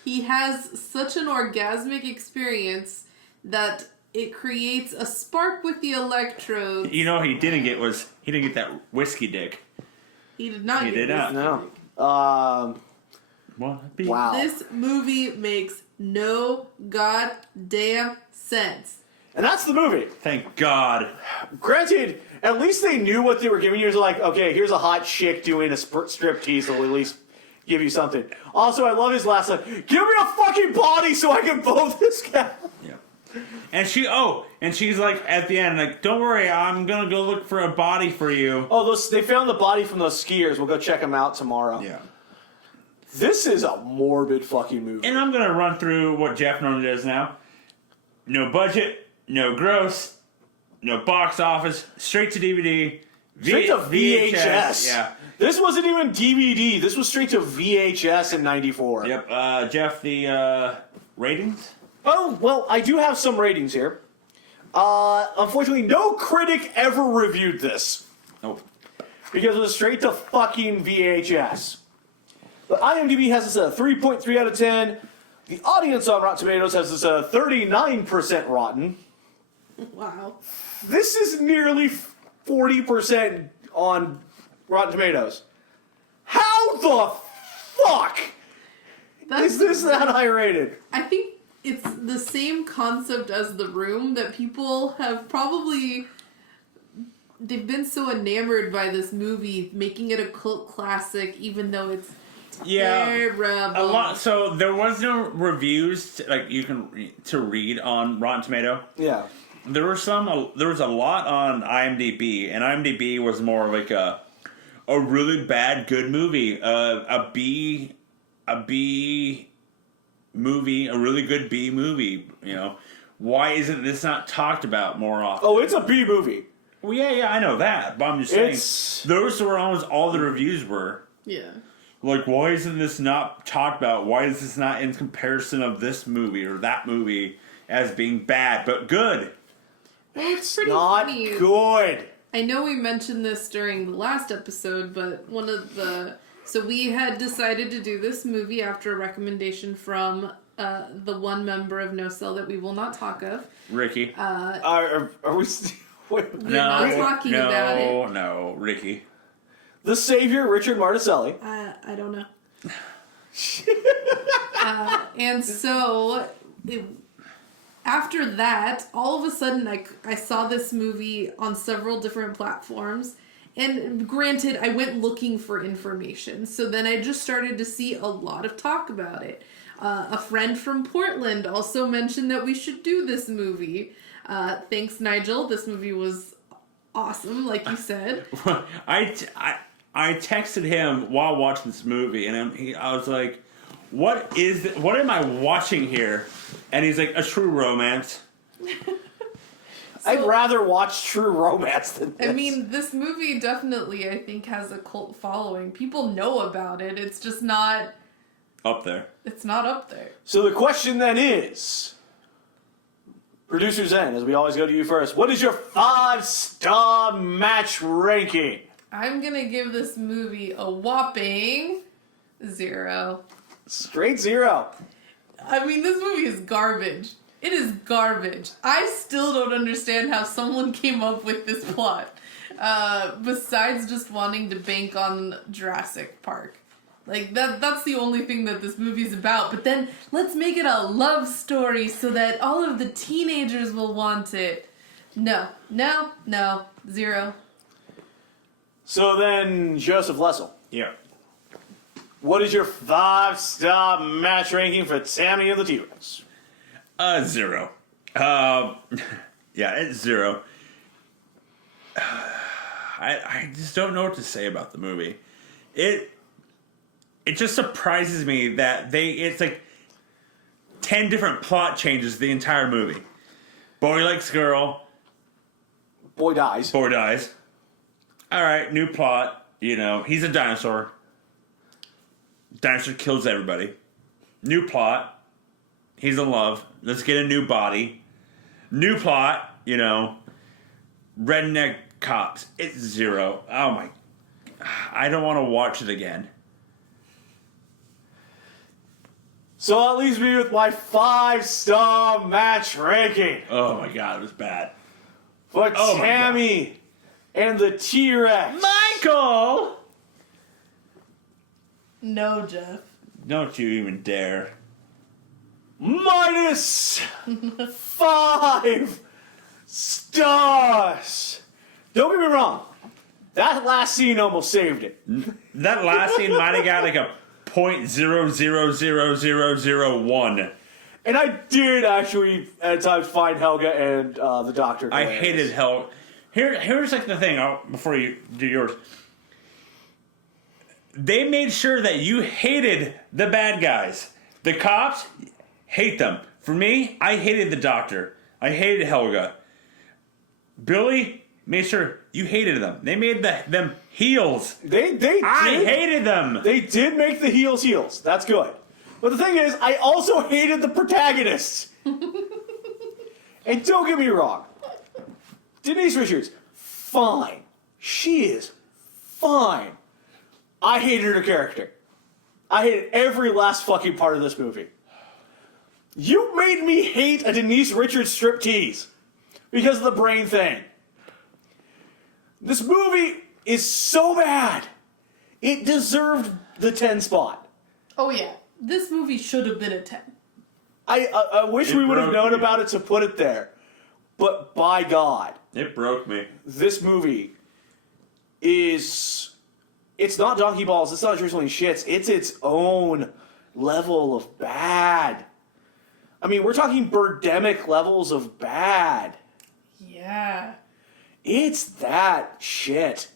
He has such an orgasmic experience that it creates a spark with the electrodes. You know what he didn't get that whiskey dick. He did not He get did this not. No. movie. Wow. This movie makes no goddamn sense. And that's the movie. Thank God. Granted, at least they knew what they were giving you. It's like, okay, here's a hot chick doing a strip tease that will at least give you something. Also, I love his last line. Give me a fucking body so I can blow this guy. Yeah. And she's like at the end, like, don't worry, I'm gonna go look for a body for you. Oh, they found the body from those skiers. We'll go check them out tomorrow. Yeah. This is a morbid fucking movie. And I'm gonna run through what Jeff normally does now. No budget, no gross, no box office, straight to DVD. Straight to VHS. Yeah. This wasn't even DVD. This was straight to VHS in '94. Yep. Jeff, the ratings? Oh, well, I do have some ratings here. Unfortunately, no critic ever reviewed this Nope. because it was straight to fucking VHS. But IMDb has this 3.3 out of 10. The audience on Rotten Tomatoes has this 39% rotten. Wow. This is nearly 40% on Rotten Tomatoes. How the fuck is this that high rated? I think it's the same concept as The Room, that people have probably... They've been so enamored by this movie, making it a cult classic, even though it's terrible. A lot. So there was no reviews to read on Rotten Tomato. Yeah. There was a lot on IMDb, and IMDb was more like a really bad good movie, a B movie, a really good B movie. You know, why isn't this not talked about more often? Oh, it's a B movie. Well, yeah, I know that, but I'm just saying those were almost all the reviews were. Yeah. Like, why isn't this not talked about? Why is this not in comparison of this movie or that movie as being bad but good? It's Not funny. good. I know we mentioned this during the last episode, but so we had decided to do this movie after a recommendation from the one member of No Cell that we will not talk of. Ricky. Are we? Wait, We're not talking about it. No, Ricky. the Savior, Richard Marticelli. I don't know. And so, after that, all of a sudden, I saw this movie on several different platforms. And granted, I went looking for information. So then I just started to see a lot of talk about it. A friend from Portland also mentioned that we should do this movie. Thanks, Nigel. This movie was awesome, like you said. I texted him while watching this movie, and I was like, what am I watching here? And he's like, a true romance. I'd rather watch True Romance than this. I mean, this movie definitely, I think, has a cult following. People know about it. It's just not... Up there. It's not up there. So the question then is, Producer Zen, as we always go to you first, what is your 5-star match ranking? I'm gonna give this movie a whopping 0. Straight 0. I mean, this movie is garbage. It is garbage. I still don't understand how someone came up with this plot. Besides just wanting to bank on Jurassic Park. Like, that's the only thing that this movie's about. But then, let's make it a love story so that all of the teenagers will want it. No. 0. So then, Joseph Lessel, Yeah. what is your 5-star match ranking for Tammy and the T-Rex? 0. Yeah, it's 0. I just don't know what to say about the movie. It just surprises me that it's like 10 different plot changes the entire movie. Boy likes girl. Boy dies. Boy dies. Alright, new plot. You know, he's a dinosaur. Dinosaur kills everybody. New plot. He's in love. Let's get a new body. New plot, you know. Redneck cops. It's 0. Oh my. I don't want to watch it again. So that leaves me with my 5-star match ranking Oh my god, it was bad. for Oh my Tammy and the T-Rex. Michael! No, Jeff. Don't you even dare. Minus 5 stars. Don't get me wrong. That last scene almost saved it. That last scene might have got like a .0000001. And I did actually at times find Helga and the Doctor I hilarious. hated Hell. Here's like the thing. Before you do yours, they made sure that you hated the bad guys. The cops, hate them. For me, I hated the Doctor. I hated Helga. Billy made sure you hated them. They made them heels. They I hated them. They did make the heels. That's good. But the thing is, I also hated the protagonists. And don't get me wrong. Denise Richards, fine. She is fine. I hated her character. I hated every last fucking part of this movie. You made me hate a Denise Richards striptease because of the brain thing. This movie is so bad. It deserved the 10 spot. Oh, yeah. This movie should have been a 10. I wish It we would have broke known me. about it to put it there. But by God, It broke me. this movie is... It's not Donkey Balls. It's not Drizzling Shits. It's its own level of bad. I mean, we're talking Birdemic levels of bad. Yeah. It's that shit.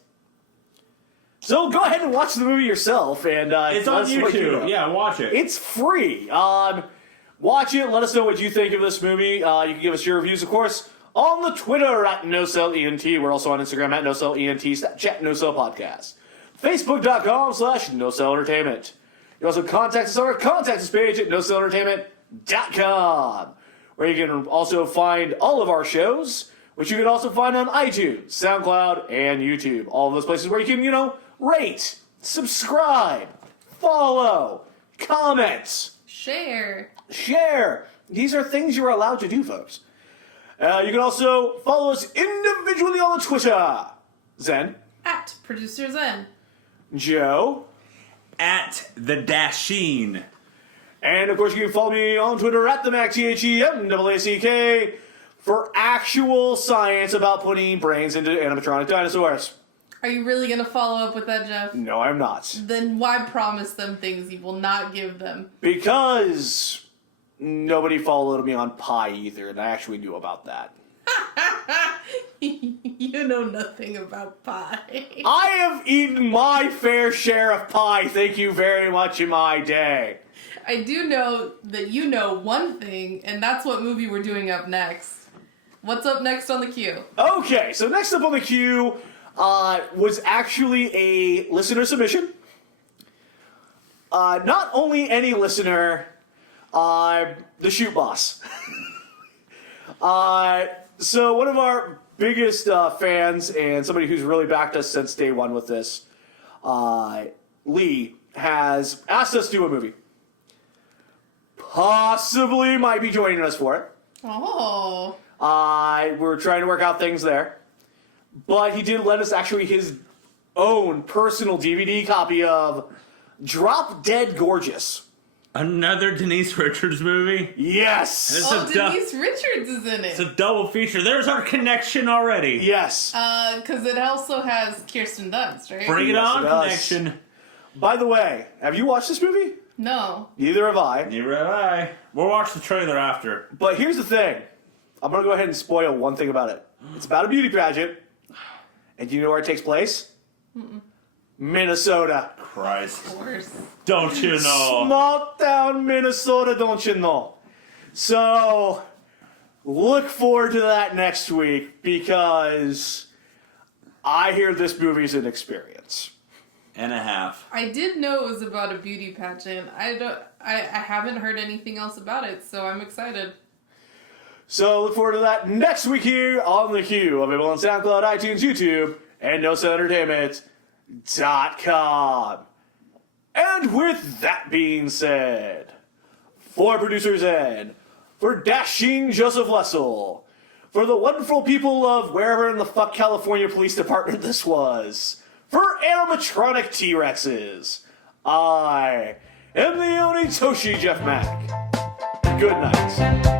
So go ahead and watch the movie yourself, and It's on let us know what you YouTube. know. Yeah, watch it. It's free. Watch it. Let us know what you think of this movie. You can give us your reviews, of course, on the Twitter at NoCellENT. We're also on Instagram at NoCellENT, Snapchat NoCellPodcast, Facebook.com/NoCellEntertainment. You also contact us on our contact us page at NoCellEntertainment.com, where you can also find all of our shows, which you can also find on iTunes, SoundCloud, and YouTube. All of those places where you can, rate, subscribe, follow, comment, Share. share. These are things you're allowed to do, folks. You can also follow us individually on the Twitter. Zen, At Producer Zen. Joe, At the Dasheen. and of course you can follow me on Twitter at the MacTheMAACK for actual science about putting brains into animatronic dinosaurs. Are you really going to follow up with that, Jeff? No, I'm not. Then why promise them things you will not give them? Because nobody followed me on Pi either, and I actually knew about that. You know nothing about pie. I have eaten my fair share of pie, thank you very much, in my day. I do know that you know one thing, and that's what movie we're doing up next. What's up next on the queue? Okay, so next up on the queue was actually a listener submission. Not only any listener, the Shoot Boss. So one of our biggest fans and somebody who's really backed us since day one with this, Lee, has asked us to do a movie. Possibly might be joining us for it. Oh. We're trying to work out things there. But he did let us actually his own personal DVD copy of Drop Dead Gorgeous. Another Denise Richards movie? Yes! It's Oh, a Denise Richards is in It's a it. double feature. There's our connection already. Yes. Because it also has Kirsten Dunst, right? Bring it Yes, on, it does. connection. By the way, have you watched this movie? No. Neither have I. Neither have I. We'll watch the trailer after. But here's the thing. I'm going to go ahead and spoil one thing about it. It's about a beauty pageant. And do you know where it takes place? Minnesota. Christ. Of course. Don't you know? Small town Minnesota, don't you know? So, look forward to that next week because I hear this movie's an experience. And a half. I did know it was about a beauty pageant. I haven't heard anything else about it, so I'm excited. So look forward to that next week here on The Q, available on SoundCloud, iTunes, YouTube, and NoCellEntertainment.com. And with that being said, for producers Ed, for Dashing Joseph Lessel, for the wonderful people of wherever in the fuck California Police Department this was, for animatronic T-Rexes, I am the Onitoshi Jeff Mack. Good night.